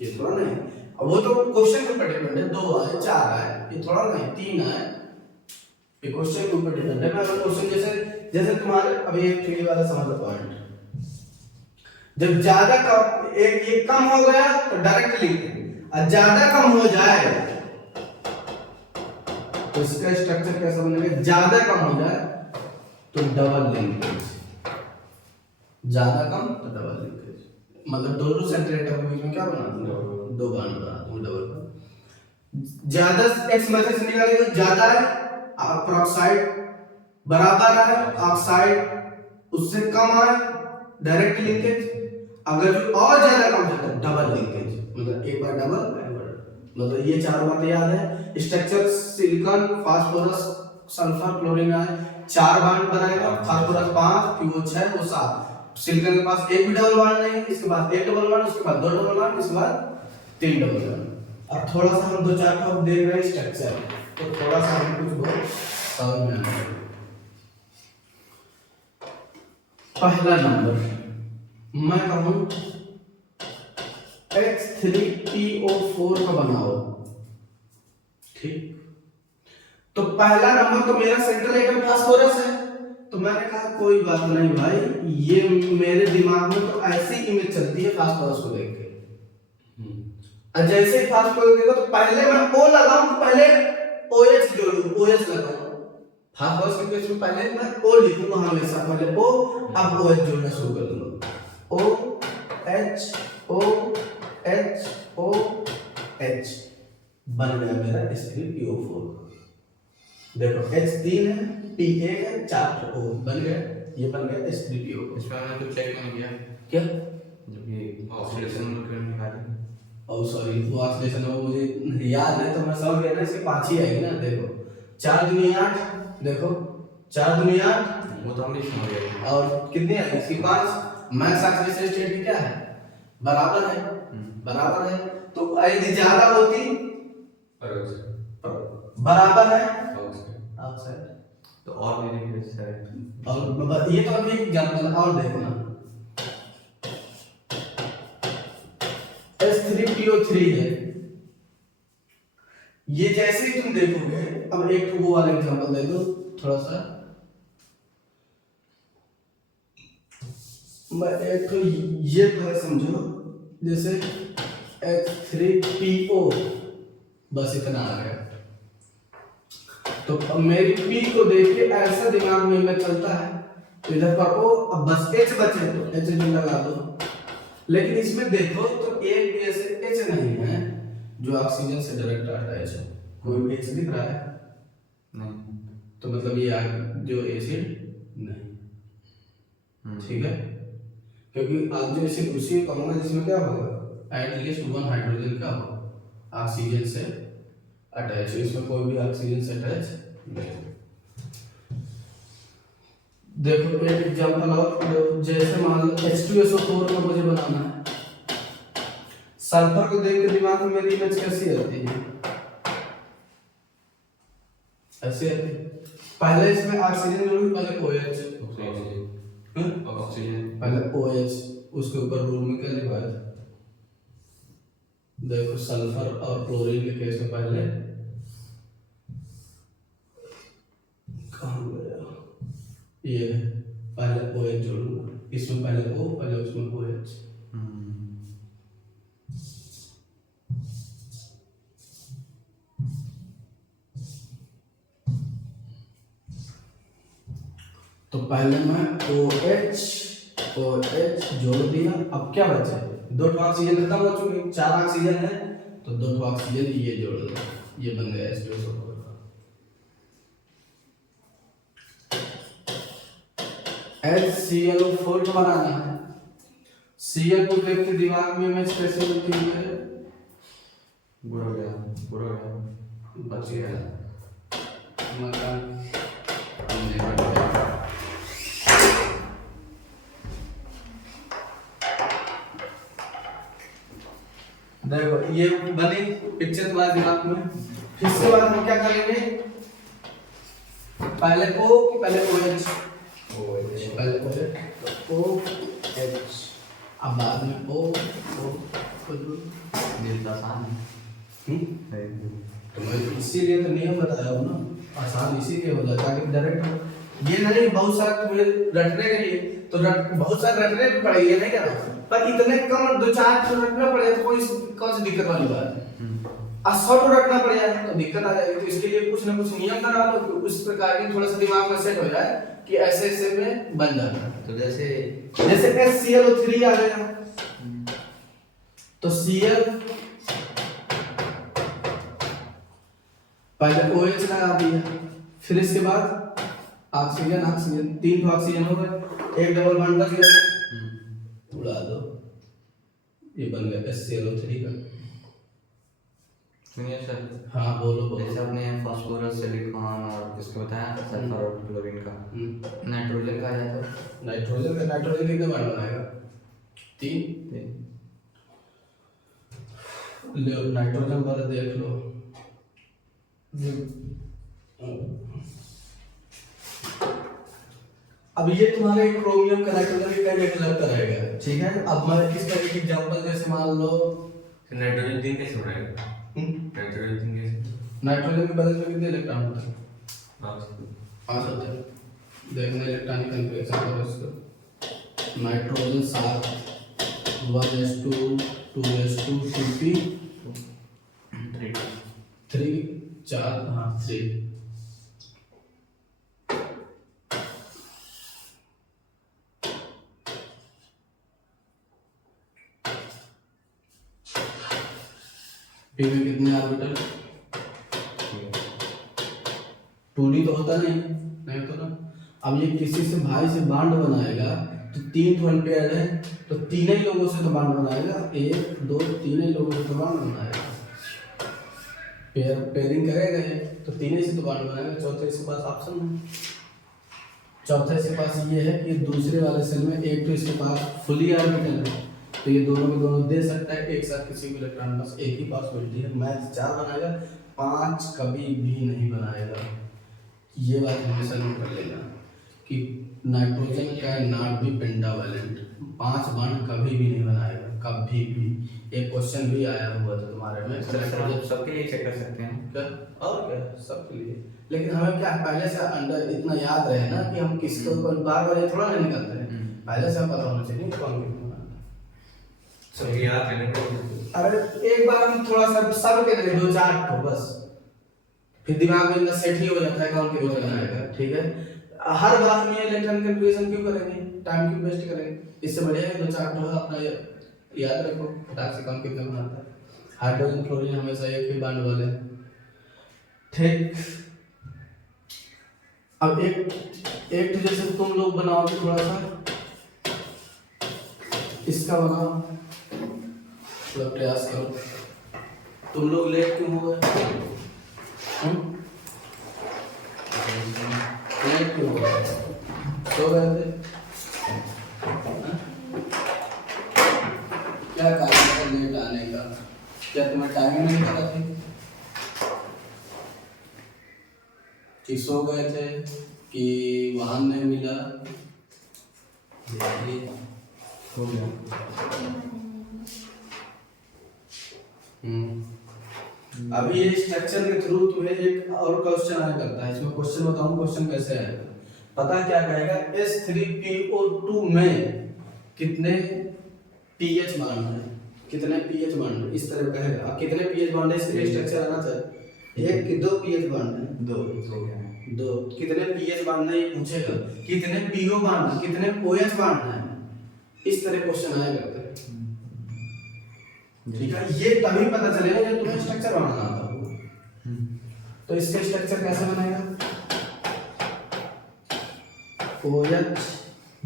ये थोड़ा नहीं। अब वो तो क्वेश्चन के ऊपर डिपेंड है, 2 आए 4 आए ये थोड़ा नहीं, 3 आए, ये क्वेश्चन के ऊपर डिपेंड है। मैं अगर क्वेश्चन जैसे तुम्हारे अभी एक थ्री वाला समझ लो पॉइंट, जब ज्यादा कम एक ये कम हो गया तो डायरेक्ट लिख देंगे, और ज्यादा कम हो जाए तो इसका स्ट्रक्चर कैसा बनेगा, ज्यादा कम हो जाए तो डबल लिंकेज, ज्यादा कम तो डबल लिंकेज, मतलब दोनों सेंट्रल एटम के बीच में क्या बना दूंगा, 2 बॉन्ड बना दूंगा, डबल बॉन्ड। ज्यादा x मेथड से निकालेंगे तो ज्यादा है पेरोक्साइड, बराबर है ऑक्साइड, उससे कम है डायरेक्ट लिंकेज, अगर जो और ज्यादा कम है तो डबल लिंकेज, मतलब एक बार डबल, मतलब ये चारों बातें याद है। Structure silicon phosphorus sulphur chlorine है, 4 बॉन्ड बनाएगा, फास्फोरस 5 फिर वो 6 वो 7, सिलिकॉन के पास एक भी डबल बॉन्ड नहीं, इसके पास एक डबल बॉन्ड, उसके बाद 2 डबल बॉन्ड, इसके बाद 3 डबल बॉन्ड। अब थोड़ा सा हम 2-4 का देख रहे हैं स्ट्रक्चर, तो थोड़ा सा हम कुछ बहुत समझ में आएगा। पहला नंबर मैं कहूं H3PO4 का बनाओ, ठीक। तो पहला नंबर तो मेरा सेंट्रल एटम फास्फोरस है, तो मैंने कहा कोई बात नहीं भाई, ये मेरे दिमाग में तो ऐसी इमेज चलती है फास्फोरस को देख के। और जैसे ही फास्फोरस देखो तो पहले मैं O लगाऊं तो पहले OH जोड़ूं, OH लगाऊं। फास्फोरस के केस में पहले मैं O लिखूंगा हमेशा, पहले O, अब OH जोड़ना शुरू कर दूंगा, OH OH OH बन गया मेरा H3PO4। देखो H3 है, P1 है, 4 O बन गया, ये बन गया H3PO4। इसमें हमने कुछ चेक नहीं किया क्या? जब ये ऑक्सीडेशन क्यों निकाली। और सॉरी वो ऑक्सीडेशन वो मुझे याद है तो मैं समझ गया ना, इसके 5 ही आएगी ना। देखो 4 दूनी 8, देखो 4 दूनी 8 वो तो हम नहीं समझ गए। और कितनी है इसकी 5। मैक्स ऑक्सीडेशन स्टेट की क्या है? बराबर है, बराबर है। तो यदि ज्यादा होती बराबर है आउटसाइड। तो और भी देखिए सर, और ये तो अभी एग्जांपल और देखना। H3PO3 है, ये जैसे ही तुम देखोगे, अब एक वो वाला एग्जांपल दे दो थोड़ा सा। मैं एक तो ये थोड़ा समझो, जैसे H3PO बस इतना आ गया। तो अब मेरी P को देख के ऐसा दिमाग में चलता है, तो इधर पर O, अब बस H बचे तो H भी लगा दो। लेकिन इसमें देखो तो एक भी ऐसे H नहीं है जो ऑक्सीजन से डायरेक्ट अटैच है। कोई भी H दिख रहा है? नहीं। तो मतलब ये जो एसिड नहीं, ठीक है। क्योंकि आप जो एसिड उसी को कहूँगा जिसमें क्या होगा, एटलीस्ट 1 हाइड्रोजन का हो ऑक्सीजन से अटैच। इसमें कोई भी ऑक्सीजन से अटैच नहीं। देखो एक एग्जांपल और, जैसे मान लो H2SO4 को मुझे बनाना है। सल्फर को देख के दिमाग में मेरी इमेज कैसी आती है? ऐसे आती है। पहले इसमें ऑक्सीजन जोड़ूंगी, पहले OH, ऑक्सीजन पहले OH, उसके ऊपर रूम में क्या लिखा है? देखो सल्फर और क्लोरीन के केस में पहले कहाँ गया ये, पहले OH जोड़ूंगा, इसमें पहले O, पहले उसमें OH। तो पहले मैं OH जोड़ दिया। अब क्या बचा? 2 ऑक्सीजन खत्म हो चुके, 4 ऑक्सीजन है, तो 2 ऑक्सीजन ये जोड़ दो, ये बन गया H2SO4। HClO4 को बनाना है। Cl को देख के दिमाग में इमेज कैसे होती है? बुरा गया बच गया मकान हमने बच गया। देखो ये बनी पिक्चर तुम्हारे दिमाग में। फिर इसके बाद हम क्या करेंगे? पहले O कि पहले OH? पहले OH, अब बाद में O आसान है। तो मैं इसीलिए तो नियम बताया हूँ ना, आसान इसीलिए हो जाता है कि डायरेक्ट ये नहीं बहुत सारा तुम्हें रटने के लिए तो बहुत सारे रटने भी पड़ेगी, ये नहीं कह रहा, पर इतने कम 2-4 तो रटना पड़ेगा तो कोई कौन सी दिक्कत वाली बात है। 100 तो रटना पड़ेगा तो दिक्कत आ जाएगी। तो इसके लिए कुछ ना कुछ नियम बना लो कि उस प्रकार की थोड़ा सा दिमाग में सेट हो जाए कि ऐसे ऐसे में बन जाता है। तो जैसे HClO3 आ गया तो Cl पहले OH लगा दिया, फिर इसके बाद ऑक्सीजन 3 ऑक्सीजन हो गए, एक डबल बॉन्ड बच गया, उड़ा दो, ये बन गया HClO3 का। सुनिए सर, हाँ बोलो जैसे आपने फास्फोरस सिलिकॉन और किसको बताया सल्फर और क्लोरीन का, नाइट्रोजन का आ जाता है। नाइट्रोजन कितने बार बनाएगा? 3। ले नाइट्रोजन वाला देख लो। अब ये तुम्हारे क्रोमियम का नाइट्रोजन का लगता रहेगा, ठीक है। अब मैं किस तरह की एग्जांपल जैसे मान लो नाइट्रोजन 3 कैसे बनाएगा? नाइट्रोजन 3 कैसे? नाइट्रोजन के बैलेंस में कितने इलेक्ट्रॉन होते हैं? 5 होते हैं। देखना इलेक्ट्रॉनिक कन्फिगरेशन करो इसको। नाइट्रोजन 7 1s2 2s2 2p 3 4 हाँ 3। पी में कितने ऑर्बिटल? 2D तो होता नहीं होता ना। अब ये किसी से भाई से बांड बनाएगा तो 3 तो अनपेयर्ड है, तो तीनों ही लोगों से तो बांड बनाएगा, 1 2 तीनों ही लोगों से तो बांड बनाएगा, पेयरिंग करेगा ये, तो तीनों से तो बांड बनाएगा। चौथे के पास ऑप्शन है, चौथे के पास ये है कि दूसरे वाले सेल में एक तो इसके पास फुली ऑर्बिटल है, तो ये दोनों के दोनों दे सकता है एक साथ, किसी भी इलेक्ट्रॉन पास एक ही पॉसिबिलिटी है। मैथ 4 बनाएगा, 5 कभी भी नहीं बनाएगा। ये बात हमेशा नोट कर लेना कि नाइट्रोजन का नॉट भी पेंटावैलेंट, 5 बांड कभी भी नहीं बनाएगा, कभी भी। एक क्वेश्चन भी आया हुआ था तुम्हारे में, सबके लिए चेक कर सकते हैं क्या और क्या सबके लिए, लेकिन हमें क्या पहले से अंदर इतना याद रहे ना कि हम किसको बार बार थोड़ा नहीं निकालते हैं, पहले से पता होना चाहिए कौन कितना बनाता है। सब याद है ना। अरे एक बार हम थोड़ा सा सब के लिए 2-4 ठो बस, फिर दिमाग में इतना सेट ही हो जाता है कौन कितना बनाएगा। ठीक है, हर बार में इलेक्ट्रॉन कैलकुलेशन क्यों करेंगे, टाइम क्यों वेस्ट करेंगे, इससे बढ़िया है 2-4 ठो अपना याद रखो फटाक से कौन कितना बनाता है। हाइड्रोजन फ्लोरीन हमेशा एक ही बांड वाले हैं। ठीक, अब एक तो जैसे तुम लोग बनाओगे, थोड़ा सा इसका बनाओ, थोड़ा प्रयास करो। तुम लोग लेट क्यों हो गए, लेट क्यों हो गए, सो गए थे, क्या कारण था लेट आने का, क्या तुम्हें टाइम नहीं पता थी कि सो गए थे कि वाहन नहीं मिला, हो गया। अभी ये स्ट्रक्चर के थ्रू तुम्हें एक और क्वेश्चन आया करता है, इसमें क्वेश्चन बताऊं क्वेश्चन कैसे आएगा, पता क्या कहेगा, H3PO2 में कितने pH बांड है, कितने pH बांड है, इस तरह कहेगा। अब कितने pH बांड है इसके लिए स्ट्रक्चर आना चाहिए, 1 कि 2 pH बांड है, 2 कितने pH बांड है ये पूछेगा, कितने PO बांड है, कितने OH बांड है, इस तरह क्वेश्चन आया करता है। ठीक है, ये तभी पता चलेगा जब तुम्हें स्ट्रक्चर बनाना आता हो। तो इसका स्ट्रक्चर कैसे बनेगा, OH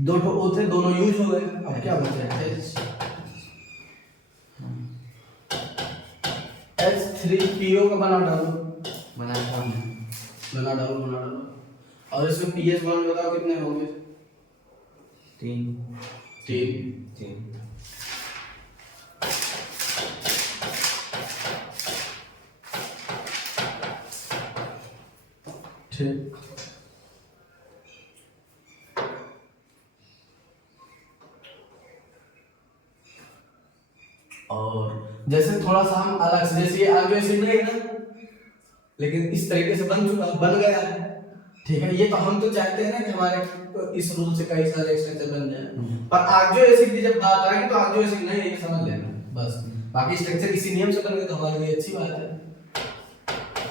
2 ठो O थे, दोनों यूज हो गए, अब क्या बचा H, H3PO का बना डालो, बना डालो। और इसमें pH बांड बताओ कितने होंगे, 3। ठीक, और जैसे थोड़ा सा हम अलग से, जैसे ये आगे एसिड नहीं है ना, लेकिन इस तरीके से बन गया है। ठीक है, ये तो हम तो चाहते हैं ना कि हमारे इस रूल से कई सारे स्ट्रक्चर बन जाए, पर आगे एसिड की जब बात आएगी तो आगे एसिड नहीं है, ये समझ लेना बस। बाकी स्ट्रक्चर इसी नियम से बन गए तो हमारे लिए अच्छी बात है।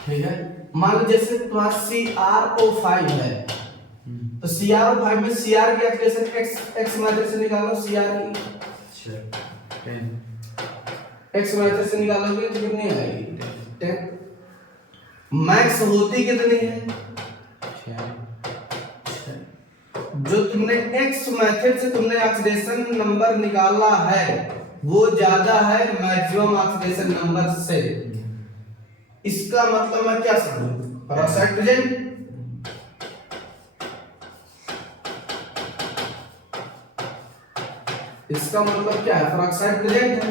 ठीक है, मान लो जैसे तुम्हारा CrO5 है, तो CrO5 में Cr की एक्सप्रेशन x मेथड से निकालो, Cr की x मेथड से निकालोगे तो कितनी आएगी, 10। मैक्स होती कितनी है, जो तुमने x मेथड से तुमने ऑक्सीडेशन नंबर निकाला है वो ज्यादा है मैक्सिमम ऑक्सीडेशन नंबर से। इसका मतलब मैं क्या समझूं, पेरोक्साइड प्रेजेंट, इसका मतलब क्या है, पेरोक्साइड प्रेजेंट है।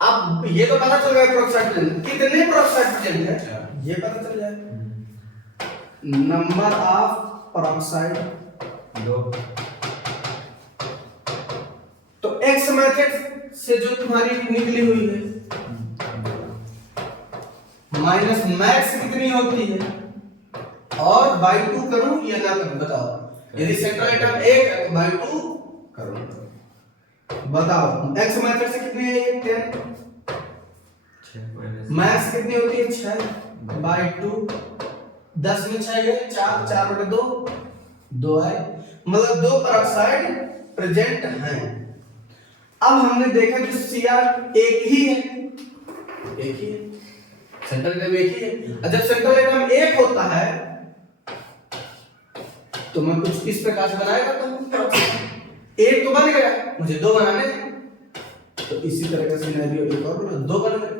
अब ये तो पता चल गया पेरोक्साइड प्रेजेंट, कितने पेरोक्साइड प्रेजेंट है ये पता चल जाए, नंबर ऑफ पेरोक्साइड 2। तो x मेथड से जो तुम्हारी निकली हुई है माइनस मैक्स कितनी होती है, और बाई 2 करूं या ना करूं बताओ, यदि सेंट्रल एटम 1 है तो बाई 2 करूं, बताओ x मेथड से कितनी है, 10, मैक्स कितनी होती है 6 बाई 2, 10 में 6 है 4/2 2 है, मतलब 2 पेरोक्साइड प्रेजेंट हैं। अब हमने देखा कि Cr एक ही है, सेंट्रल एटम एक ही है, और जब सेंट्रल एटम एक होता है तो मैं कुछ इस प्रकार से बनाया करता हूँ, एक तो बन गया, मुझे दो बनाने हैं। तो इसी तरह का सिनेरियो एक और बना, दो बन गए।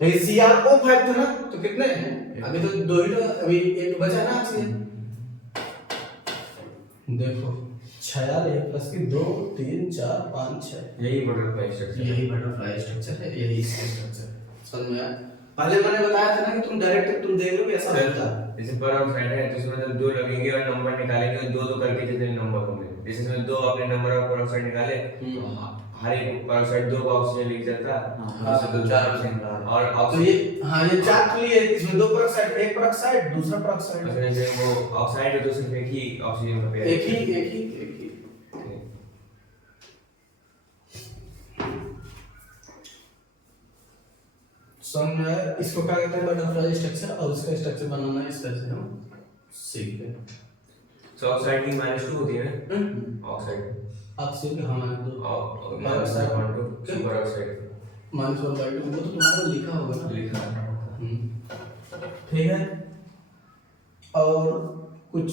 लेकिन CrO5 था ना, तो कितने हैं? अभी तो दो ही, तो अभी एक बचा ना ऑक्सीजन। देखो 46 प्लस की 2 3 4 5 6, यही बटरफ्लाई स्ट्रक्चर, यही बटरफ्लाई स्ट्रक्चर है, यही इसका स्ट्रक्चर है। समझ में आया? पहले मैंने बताया था ना कि तुम डायरेक्ट तुम देख लो कि ऐसा होता है। जैसे पर ऑक्साइड है तो इसमें जब दो लगेंगे और नंबर निकालेंगे, दो दो करके जितने नंबर होंगे, जैसे इसमें दो अपने नंबर ऑफ पर ऑक्साइड निकाले, हर एक पर ऑक्साइड दो का ऑक्सीजन लेके चलता है, जैसे दो चार ऑक्सीजन और तो ऑक्सीजन। ये हाँ, ये चार के लिए इसमें दो पेरोक्साइड, एक पेरोक्साइड दूसरा पेरोक्साइड, जैसे वो ऑक्साइड है तो सिर्फ एक ही ऑक्सीजन का पेयर, एक ही समझ में आया? इसको क्या कहते हैं? Butterfly structure. और उसका स्ट्रक्चर बनाना इस तरह से हम सीख गए। तो ऑक्साइड की -2 होती है ना, ऑक्साइड ऑक्सीजन के हमारे दो और -1 सुपर ऑक्साइड -1/2 वो तो तुम्हारे में लिखा होगा ना, लिखा है। ठीक है। और कुछ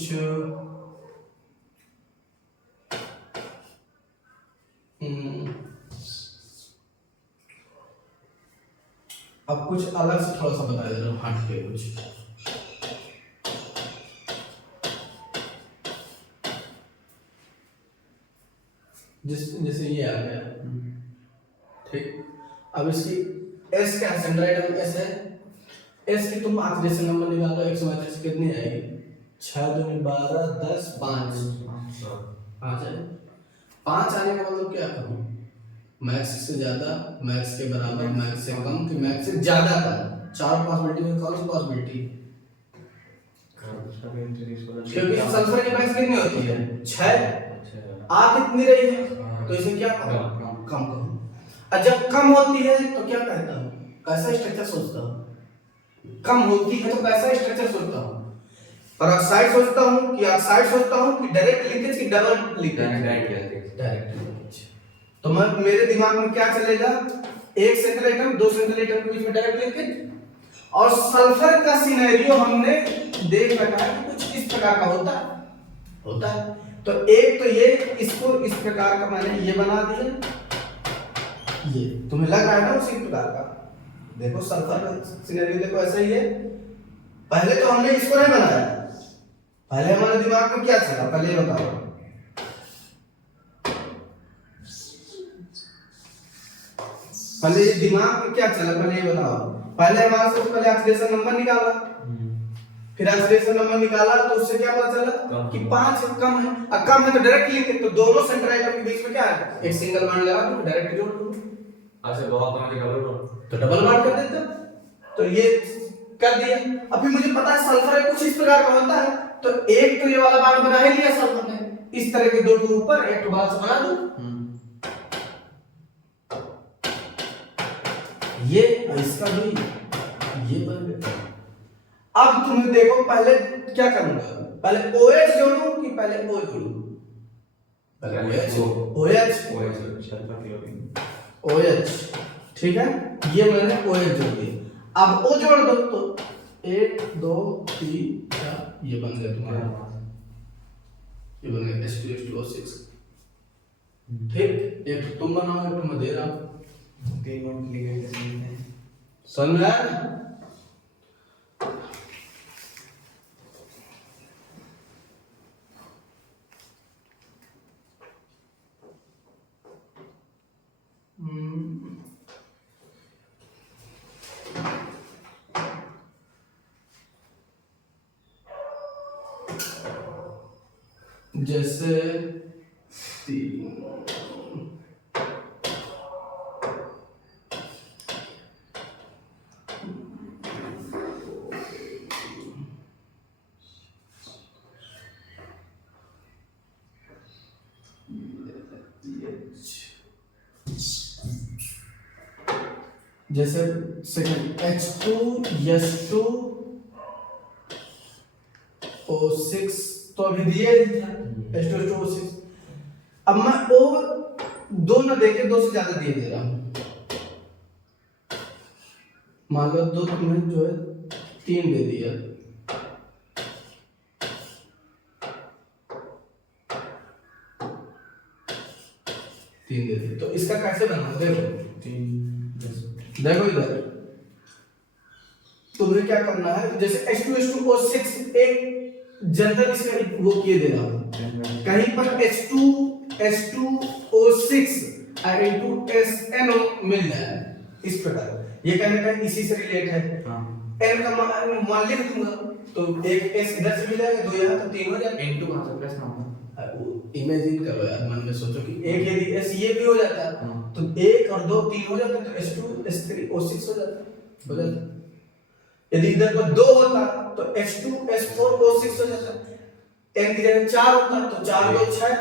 अब कुछ अलग से थोड़ा सा बता दे रहा हूँ, हट के कुछ। जैसे ये आ गया, ठीक। अब इसकी S क्या है? सेंट्राइड एस है। S की तुम ऑक्सीडेशन नंबर निकालो, 135 कितनी आएगी? 6 2 12 10 5 आ जाए। 5 आने का मतलब क्या कहूँ? मैक्स से ज्यादा, मैक्स के बराबर, मैक्स से कम कि मैक्स से ज्यादा कम। 4 पॉसिबिलिटी में कौन सी पॉसिबिलिटी? क्योंकि सल्फर की मैक्स कितनी होती है? 6। आ कितनी रही है? तो इसे क्या कहूँ? कम कहूँ। और जब कम होती है तो क्या कहता हूँ? कैसा स्ट्रक्चर सोचता हूँ? कम होती है तो कैसा स्ट्रक्चर सोचता हूँ? पेरोक्साइड सोचता हूँ कि ऑक्साइड सोचता हूँ कि डायरेक्ट लिंकेज की डबल लिंकेज? Direct linkage. तो मैं मेरे दिमाग में क्या चलेगा? एक सिंगल एटम दो सिंगल एटम के बीच में डायरेक्ट लिंकेज। और सल्फर का सिनेरियो हमने देख रखा है कि कुछ इस प्रकार का होता है। तो एक तो ये, इसको इस प्रकार का मैंने ये बना दिया, ये तुम्हें लग रहा है ना उसी प्रकार का। देखो सल्फर का सिनेरियो देखो ऐसा ही है। पहले तो हमने इसको नहीं बनाया, पहले हमारे दिमाग में क्या चला? पहले ये बताओ। पहले ये दिमाग में क्या चला? पहले ये बताओ। पहले हमारे सबसे पहले ऑक्सीडेशन नंबर निकाला, फिर ऑक्सीडेशन नंबर निकाला तो उससे क्या पता चला कि 5 कम है। अब कम है तो डायरेक्ट लिंक, तो दोनों सेंट्रल एटम के बीच में क्या है? एक सिंगल बॉन्ड लगा दूं, डायरेक्ट जोड़ दूं। अच्छा बहुत कम है डबल बॉन्ड, तो डबल बॉन्ड कर देता। तो ये कर दिया। अभी मुझे पता है सल्फर कुछ इस प्रकार का होता है, तो एक तो ये वाला बॉन्ड बना ही लिया सल्फर ने। इस तरह के दो टू ऊपर, एक टू बाहर से बना दूं। ये इसका भी ये बन गया। अब तुम देखो, पहले क्या करूंगा? पहले OH जोड़ूं कि पहले O जोड़ूं? पहले OH, ठीक है। ये मैंने OH जोड़ दिया। अब O जोड़ दो तो 1 2 3 4 ये बन गया तुम्हारा, ये बन गया H2H2O6। ठीक। एक तुम बनाओ, एक मैं दे रहा हूं। समझ में आया? जैसे 3 जैसे सेकंड H2S2O6 तो अभी दिए ही था, H2S2O6। अब मैं O 2 ना देके 2 से ज्यादा दे रहा हूं। मान लो 2 तुमने जो है 3 दे दिया, 3 दे दी। तो इसका कैसे बनाना, देखो 3 10 देखो इधर तुम्हें क्या करना है, जैसे H2SO6 एक जनरल इसका वो किए दे रहा हूं, कहीं पर H2SO6 into SNO मिल जाए इस प्रकार, ये कहीं ना कहीं इसी से रिलेट है। हाँ n का मान लिख दूंगा तो एक s इधर से मिलेगा, 2 यहाँ तो 3 हो जाएगा। इनटू कहां से प्लस ना इमेजिन करो यार, मन में सोचो कि एक यदि s ये भी हो जाता है हाँ। तो 1 और 2 3 हो जाता है, तो H2S3O6 हो जाता है। यदि इधर पर 2 होता तो H2S4O6 हो जाता, n की जगह 4 होता तो 4 2 6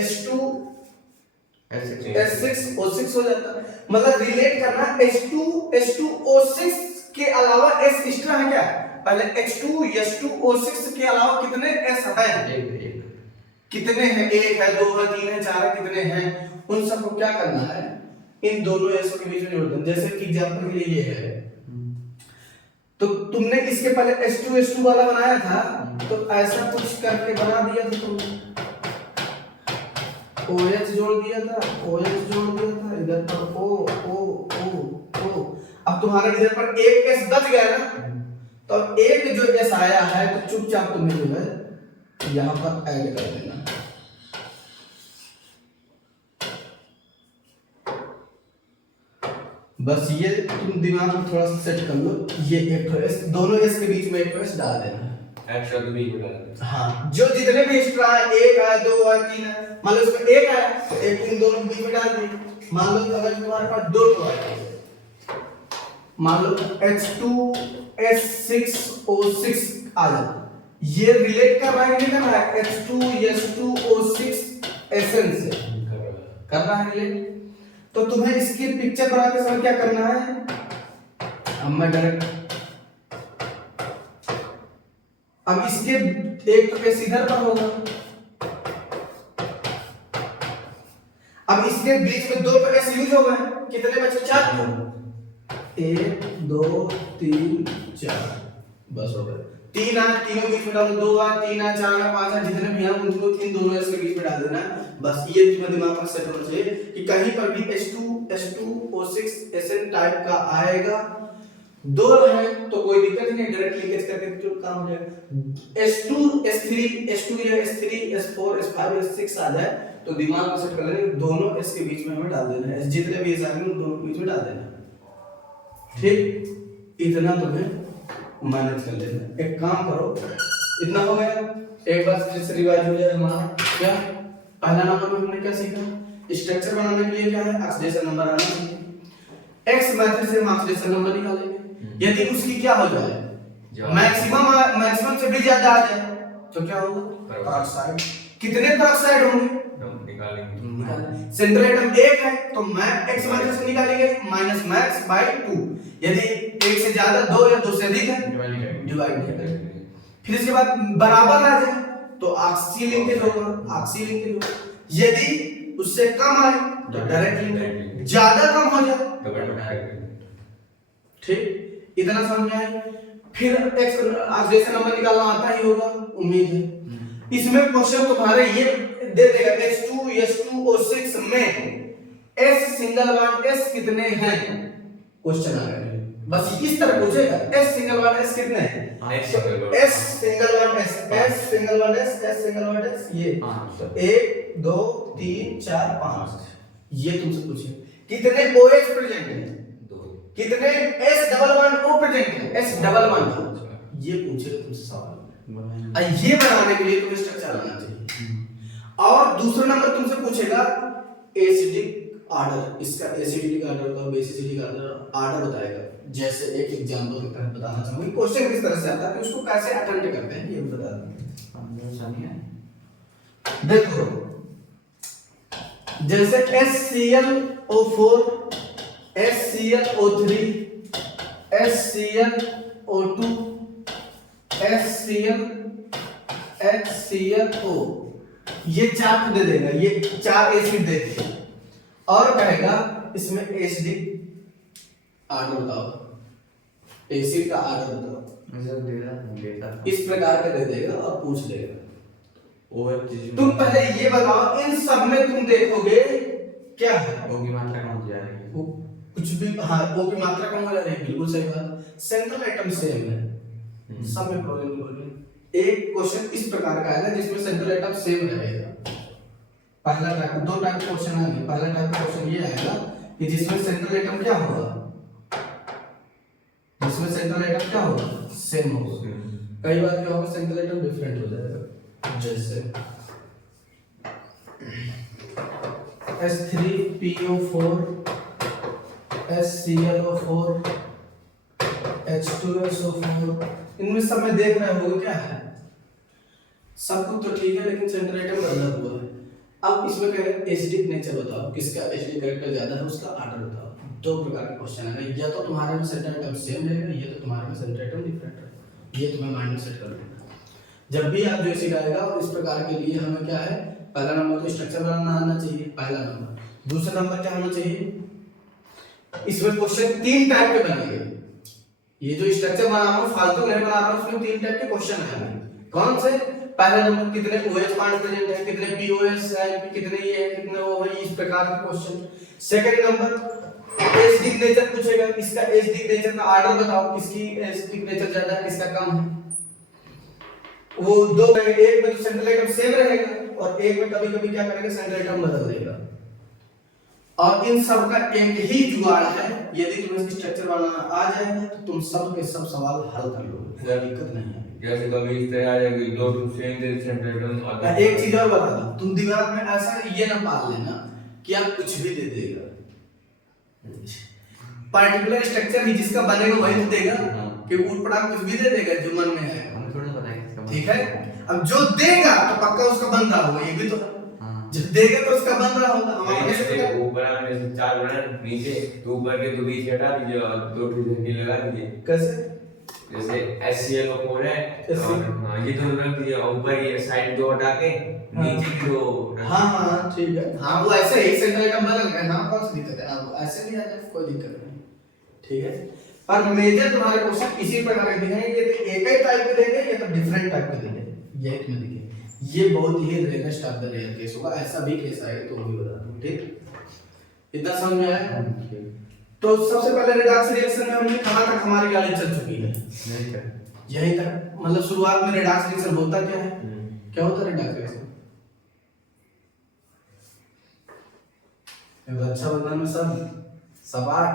H2S6O6 हो जाता। मतलब रिलेट करना, H2O6 के अलावा s एक्स्ट्रा है क्या, पहले H2SO6 के अलावा कितने s हैं, एक कितने हैं, 1 है 2 है 3 है 4 है, कितने हैं, उन सबको क्या करना है, इन दोनों s के बीच में जोड़ देना। जैसे कि एग्जांपल के लिए ये है, तो तुमने इसके पहले H2S2 वाला बनाया था, तो ऐसा कुछ करके बना दिया था तुमने, OH जोड़ दिया था, OH जोड़ दिया था, इधर पर O। अब तुम्हारे इधर पर एक S बच गया ना, तो एक जो S आया है तो चुपचाप तुम्हें जो है यहाँ पर ऐड कर देना। बस ये तुम दिमाग में थोड़ा सा सेट कर लो, ये एक तो S, दोनों S के बीच में एक S डाल देना। एक्स्ट्रा तो भी डाल देना। हाँ, जो जितने भी एक्स्ट्रा है, 1 है 2 है 3 है, मान लो इसमें 1 है तो एक इन दोनों के बीच में डाल दी। मान लो अगर तुम्हारे पास 2 है, मान लो H2S6O6 आ जाए, ये रिलेट कर रहा है कि नहीं कर रहा है, H2S2O6 SN से कर रहा है रिलेट। तो तुम्हें इसकी पिक्चर बनाते समय क्या करना है, अब मैं डायरेक्ट, अब इसके एक तो S इधर पर होगा, अब इसके बीच में 2 पे S यूज हो गए, कितने बचे, 4, 1 2 3 4, बस हो गए। 3 है, तीनों बीच में डालो, 2 है 3 है 4 है 5 है, जितने भी हैं उनको इन दोनों S के बीच में डाल देना। बस ये तुम्हारे दिमाग में सेट होना चाहिए कि कहीं पर भी H2SO6 SN टाइप का आएगा, 2 है तो कोई दिक्कत नहीं, डायरेक्ट लिंकेज करके तो काम हो जाएगा। H2 S3 H2 या S3 S4 S5 S6 आ जाए तो दिमाग में सेट कर लेना, दोनों S के बीच में हमें डाल देना है, जितने भी S आएंगे उन दोनों के बीच में डाल देना। ठीक, इतना तुम्हें मैनेज कर लेना। एक काम करो, इतना हो गया, एक बार फिर से रिवाइज हो जाए हमारा। क्या पहला नंबर में हमने क्या सीखा, स्ट्रक्चर बनाने के लिए क्या है, ऑक्सीडेशन नंबर आना चाहिए। एक्स मेथड से हम ऑक्सीडेशन नंबर निकालेंगे, यदि उसकी क्या हो जाए, मैक्सिमम से भी ज्यादा आ जाए तो क्या होगा, पेरोक्साइड। कितने पेरोक्साइड होंगे निकालेंगे, सेंट्रल एटम 1 है तो मैक्स एक्स मेथड से निकालेंगे माइनस मैक्स बाय 2, यदि 1 से ज्यादा 2 या 2 से अधिक है डिवाइड नहीं करेंगे। फिर इसके बाद बराबर आ जाए तो ऑक्सी लिंकेज होगा, ऑक्सी लिंकेज होगा, यदि उससे कम आए तो डायरेक्ट लिंकेज, ज्यादा कम हो जाए तो ठीक, इतना समझ में आया। फिर एक्स ऑक्सीडेशन नंबर निकालना आता ही होगा, उम्मीद है। इसमें क्वेश्चन तुम्हारे ये दे देगा, H2SO6 में S सिंगल बॉन्ड S कितने हैं, क्वेश्चन आ गया, बस इस तरह पूछेगा, S सिंगल बॉन्ड S कितने हैं, S single bond S, S single bond S, S single bond S, ये तो 1 2 3 4 5, ये तुमसे पूछे कितने OH प्रेजेंट है, कितने S double bond O present है, S डबल बॉन्ड, ये पूछे तुमसे सवाल। ये बनाने के लिए तुम्हें स्ट्रक्चर आना चाहिए। और दूसरा नंबर तुमसे पूछेगा एसिडिक आर्डर, इसका एसिडिक आर्डर का बेसिसिटिक आर्डर बताएगा। जैसे एक एग्जांपल के तहत बताना चाहूंगा क्वेश्चन किस तरह से आता है, उसको कैसे अटेम्प्ट करते हैं ये बता दूं। देखो जैसे HClO4 HClO3 HClO2 HClO, ये 4 दे देगा, ये 4 एसिड दे देगा और कहेगा इसमें एसिडिक आर्डर बताओ, एसिड का आर्डर बताओ, इस प्रकार का दे देगा और पूछ लेगा। तुम पहले ये बताओ, इन सब में तुम देखोगे क्या है ओ की मात्रा कम हो जाएगी। वो कुछ भी, हाँ ओ की मात्रा कम हो जा रही है, बिल्कुल सही बात। सेंट्रल आइटम सेम है, सब में प्रॉब्लम नहीं बोल रहे। एक क्वेश्चन इस प्रकार का आएगा जिसमें सेंट्रल आइटम सेम रहेगा। पहला टाइप, दो टाइप के क्वेश्चन आएंगे। पहला टाइप का क्वेश्चन ये आएगा कि जिसमें सेंट्रल आइटम क्या होगा, जिसमें सेंट्रल आइटम क्या होगा, सेम होगा। कई बार क्या होगा, सेंट्रल आइटम डिफरेंट हो जाएगा। जैसे S3PO4 SClO4 H2SO4, इनमें सब में देख रहे होगे क्या है, सब कुछ तो ठीक है लेकिन सेंट्रल आइटम अलग हुआ है। अब इसमें क्या है, एसिडिक नेचर बताओ, किसका एसिडिक कैरेक्टर ज्यादा है उसका ऑर्डर बताओ। दो प्रकार के क्वेश्चन है, या तो तुम्हारे में सेंट्रल आइटम सेम रहेगा, या तो तुम्हारे में सेंट्रल आइटम डिफरेंट रहेगा। ये तुम्हें माइंड में सेट कर लेना। जब भी आप जो एसिड आएगा और इस प्रकार के लिए हमें क्या है, पहला नंबर तो स्ट्रक्चर बनाना आना चाहिए, पहला नंबर। दूसरा नंबर क्या होना चाहिए, इसमें क्वेश्चन तीन टाइप के बनेंगे। ये जो स्ट्रक्चर बना रहा हूं फालतू नहीं बना रहा हूं, उसमें तीन टाइप के क्वेश्चन आएंगे। कौन से, पहला नंबर कितने OH बॉन्ड प्रेजेंट है, कितने POS है, कितने ये है, कितने वो है, इस प्रकार के question. Second number acidic nature पूछेगा, इसका एसिडिक नेचर का ऑर्डर बताओ, किसकी एसिडिक नेचर ज्यादा है, किसका कम है। वो दो, एक में तो सेंट्रल आइटम सेम रहेगा और एक में कभी-कभी क्या करेगा, सेंट्रल आइटम बदल देगा। और इन सब का एक ही जुगाड़ है, यदि तुम्हें स्ट्रक्चर बनाना आ जाएगा तो तुम सब के सब सवाल हल कर लोगे, कोई दिक्कत नहीं है। जैसे कभी इस तरह आ जाएगी, दो to same the central item. मैं एक चीज और बता दूं, तुम दिमाग में ऐसा ये ना पाल लेना कि आप कुछ भी दे देगा। पर्टिकुलर स्ट्रक्चर ही जिसका बनेगा वही तो देगा, कि ऊट पटांग कुछ भी दे देगा जो मन में आएगा। हम थोड़ा पता है किसका। ठीक है, अब जो देगा तो पक्का उसका बन रहा होगा, ये भी तो जब देगा तो उसका बन रहा होगा। हमारे कैसे पता? ऊपर आने से चार बना नीचे, तो ऊपर के दो बीच हटा दीजिए और दो ट्रिपल लगा दीजिए। कैसे? जैसे SClO4 है और हाँ ये दोनों रख दीजिए, और ऊपर ये साइड दो हटा के नीचे की दो। हाँ हाँ ठीक है, हाँ वो ऐसे ही सेंट्रल आइटम बदल गए, हाँ कौन सी दिक्कत है, अब ऐसे भी आ जाए कोई दिक्कत नहीं। ठीक है, पर मेजर तुम्हारे क्वेश्चन इसी प्रकार के दिखेंगे, ये तो एक ही टाइप के देंगे या तो डिफरेंट टाइप के देंगे, ये तुम्हें दिखेंगे। ये बहुत ही rarest of the rare case होगा, ऐसा भी केस आएगा तो भी बता दूं। ठीक, इतना समझ में आया? तो सबसे पहले रिडॉक्स रिएक्शन में हमने कहां तक हमारी गाड़ी चल चुकी है, नहीं कर। यही तक। मतलब शुरुआत में रिडॉक्स रिएक्शन होता क्या है, क्या होता है रिडॉक्स रिएक्शन? अच्छा बंधन में सब सपाट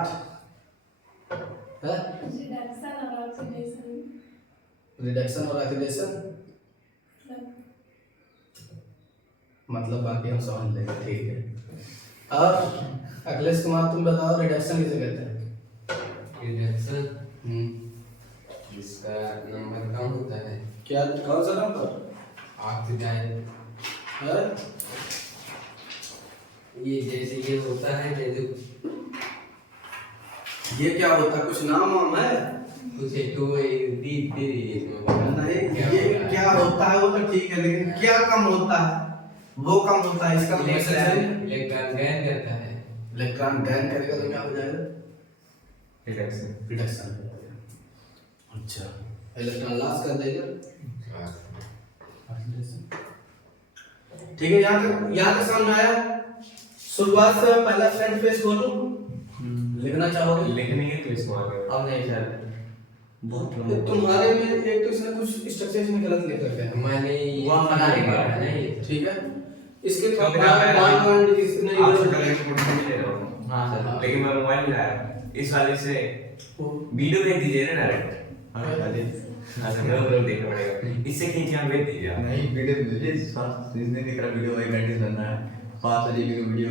है, रिडक्शन और ऑक्सीडेशन मतलब बाकी हम समझ लेंगे। ठीक है, और अखिलेश कुमार तुम बताओ रिडक्शन किसे कहते हैं? रिडक्शन जिसका नंबर कम होता है। क्या, कौन सा नंबर? ऑक्सीडाइज है ये जैसे ये होता है, जैसे ये क्या होता है, कुछ नाम वाम है? कुछ एक तो दी नहीं, ये क्या होता है वो तो ठीक है, लेकिन क्या कम होता है, वो कम होता है, इसका इलेक्ट्रॉन गैन करता है। इलेक्ट्रॉन गैन करेगा तो क्या हो जाएगा, रिडक्शन। रिडक्शन हो जाएगा। अच्छा, इलेक्ट्रॉन लॉस कर देगा। ठीक है, यहाँ तक समझ में आया? शुरुआत से पहला स्लाइड पेज खोलो, लिखना चाहोगे? लिखनी है तो इसको आगे अब नहीं सर, बहुत तो लंबा। तुम्हारे में एक तो इसने कुछ स्ट्रक्चर इसमें गलत लिख रखा है। मैंने वो हम बना लेंगे है ना ये। ठीक है, इसके तो थोड़ा फिर आप बॉन्ड इसने आपसे कलेक्ट करके ले रहा हूँ। हाँ सर। लेकिन मैं मोबाइल लाया, इस वाले से वीडियो भेज दीजिए ना डायरेक्ट। हाँ सर, मैं वो देखना पड़ेगा, इससे खींच के हम भेज दीजिए आप। नहीं वीडियो मुझे 7 दिन दिख रहा, वीडियो 1 घंटे बनना है, 5 GB की वीडियो।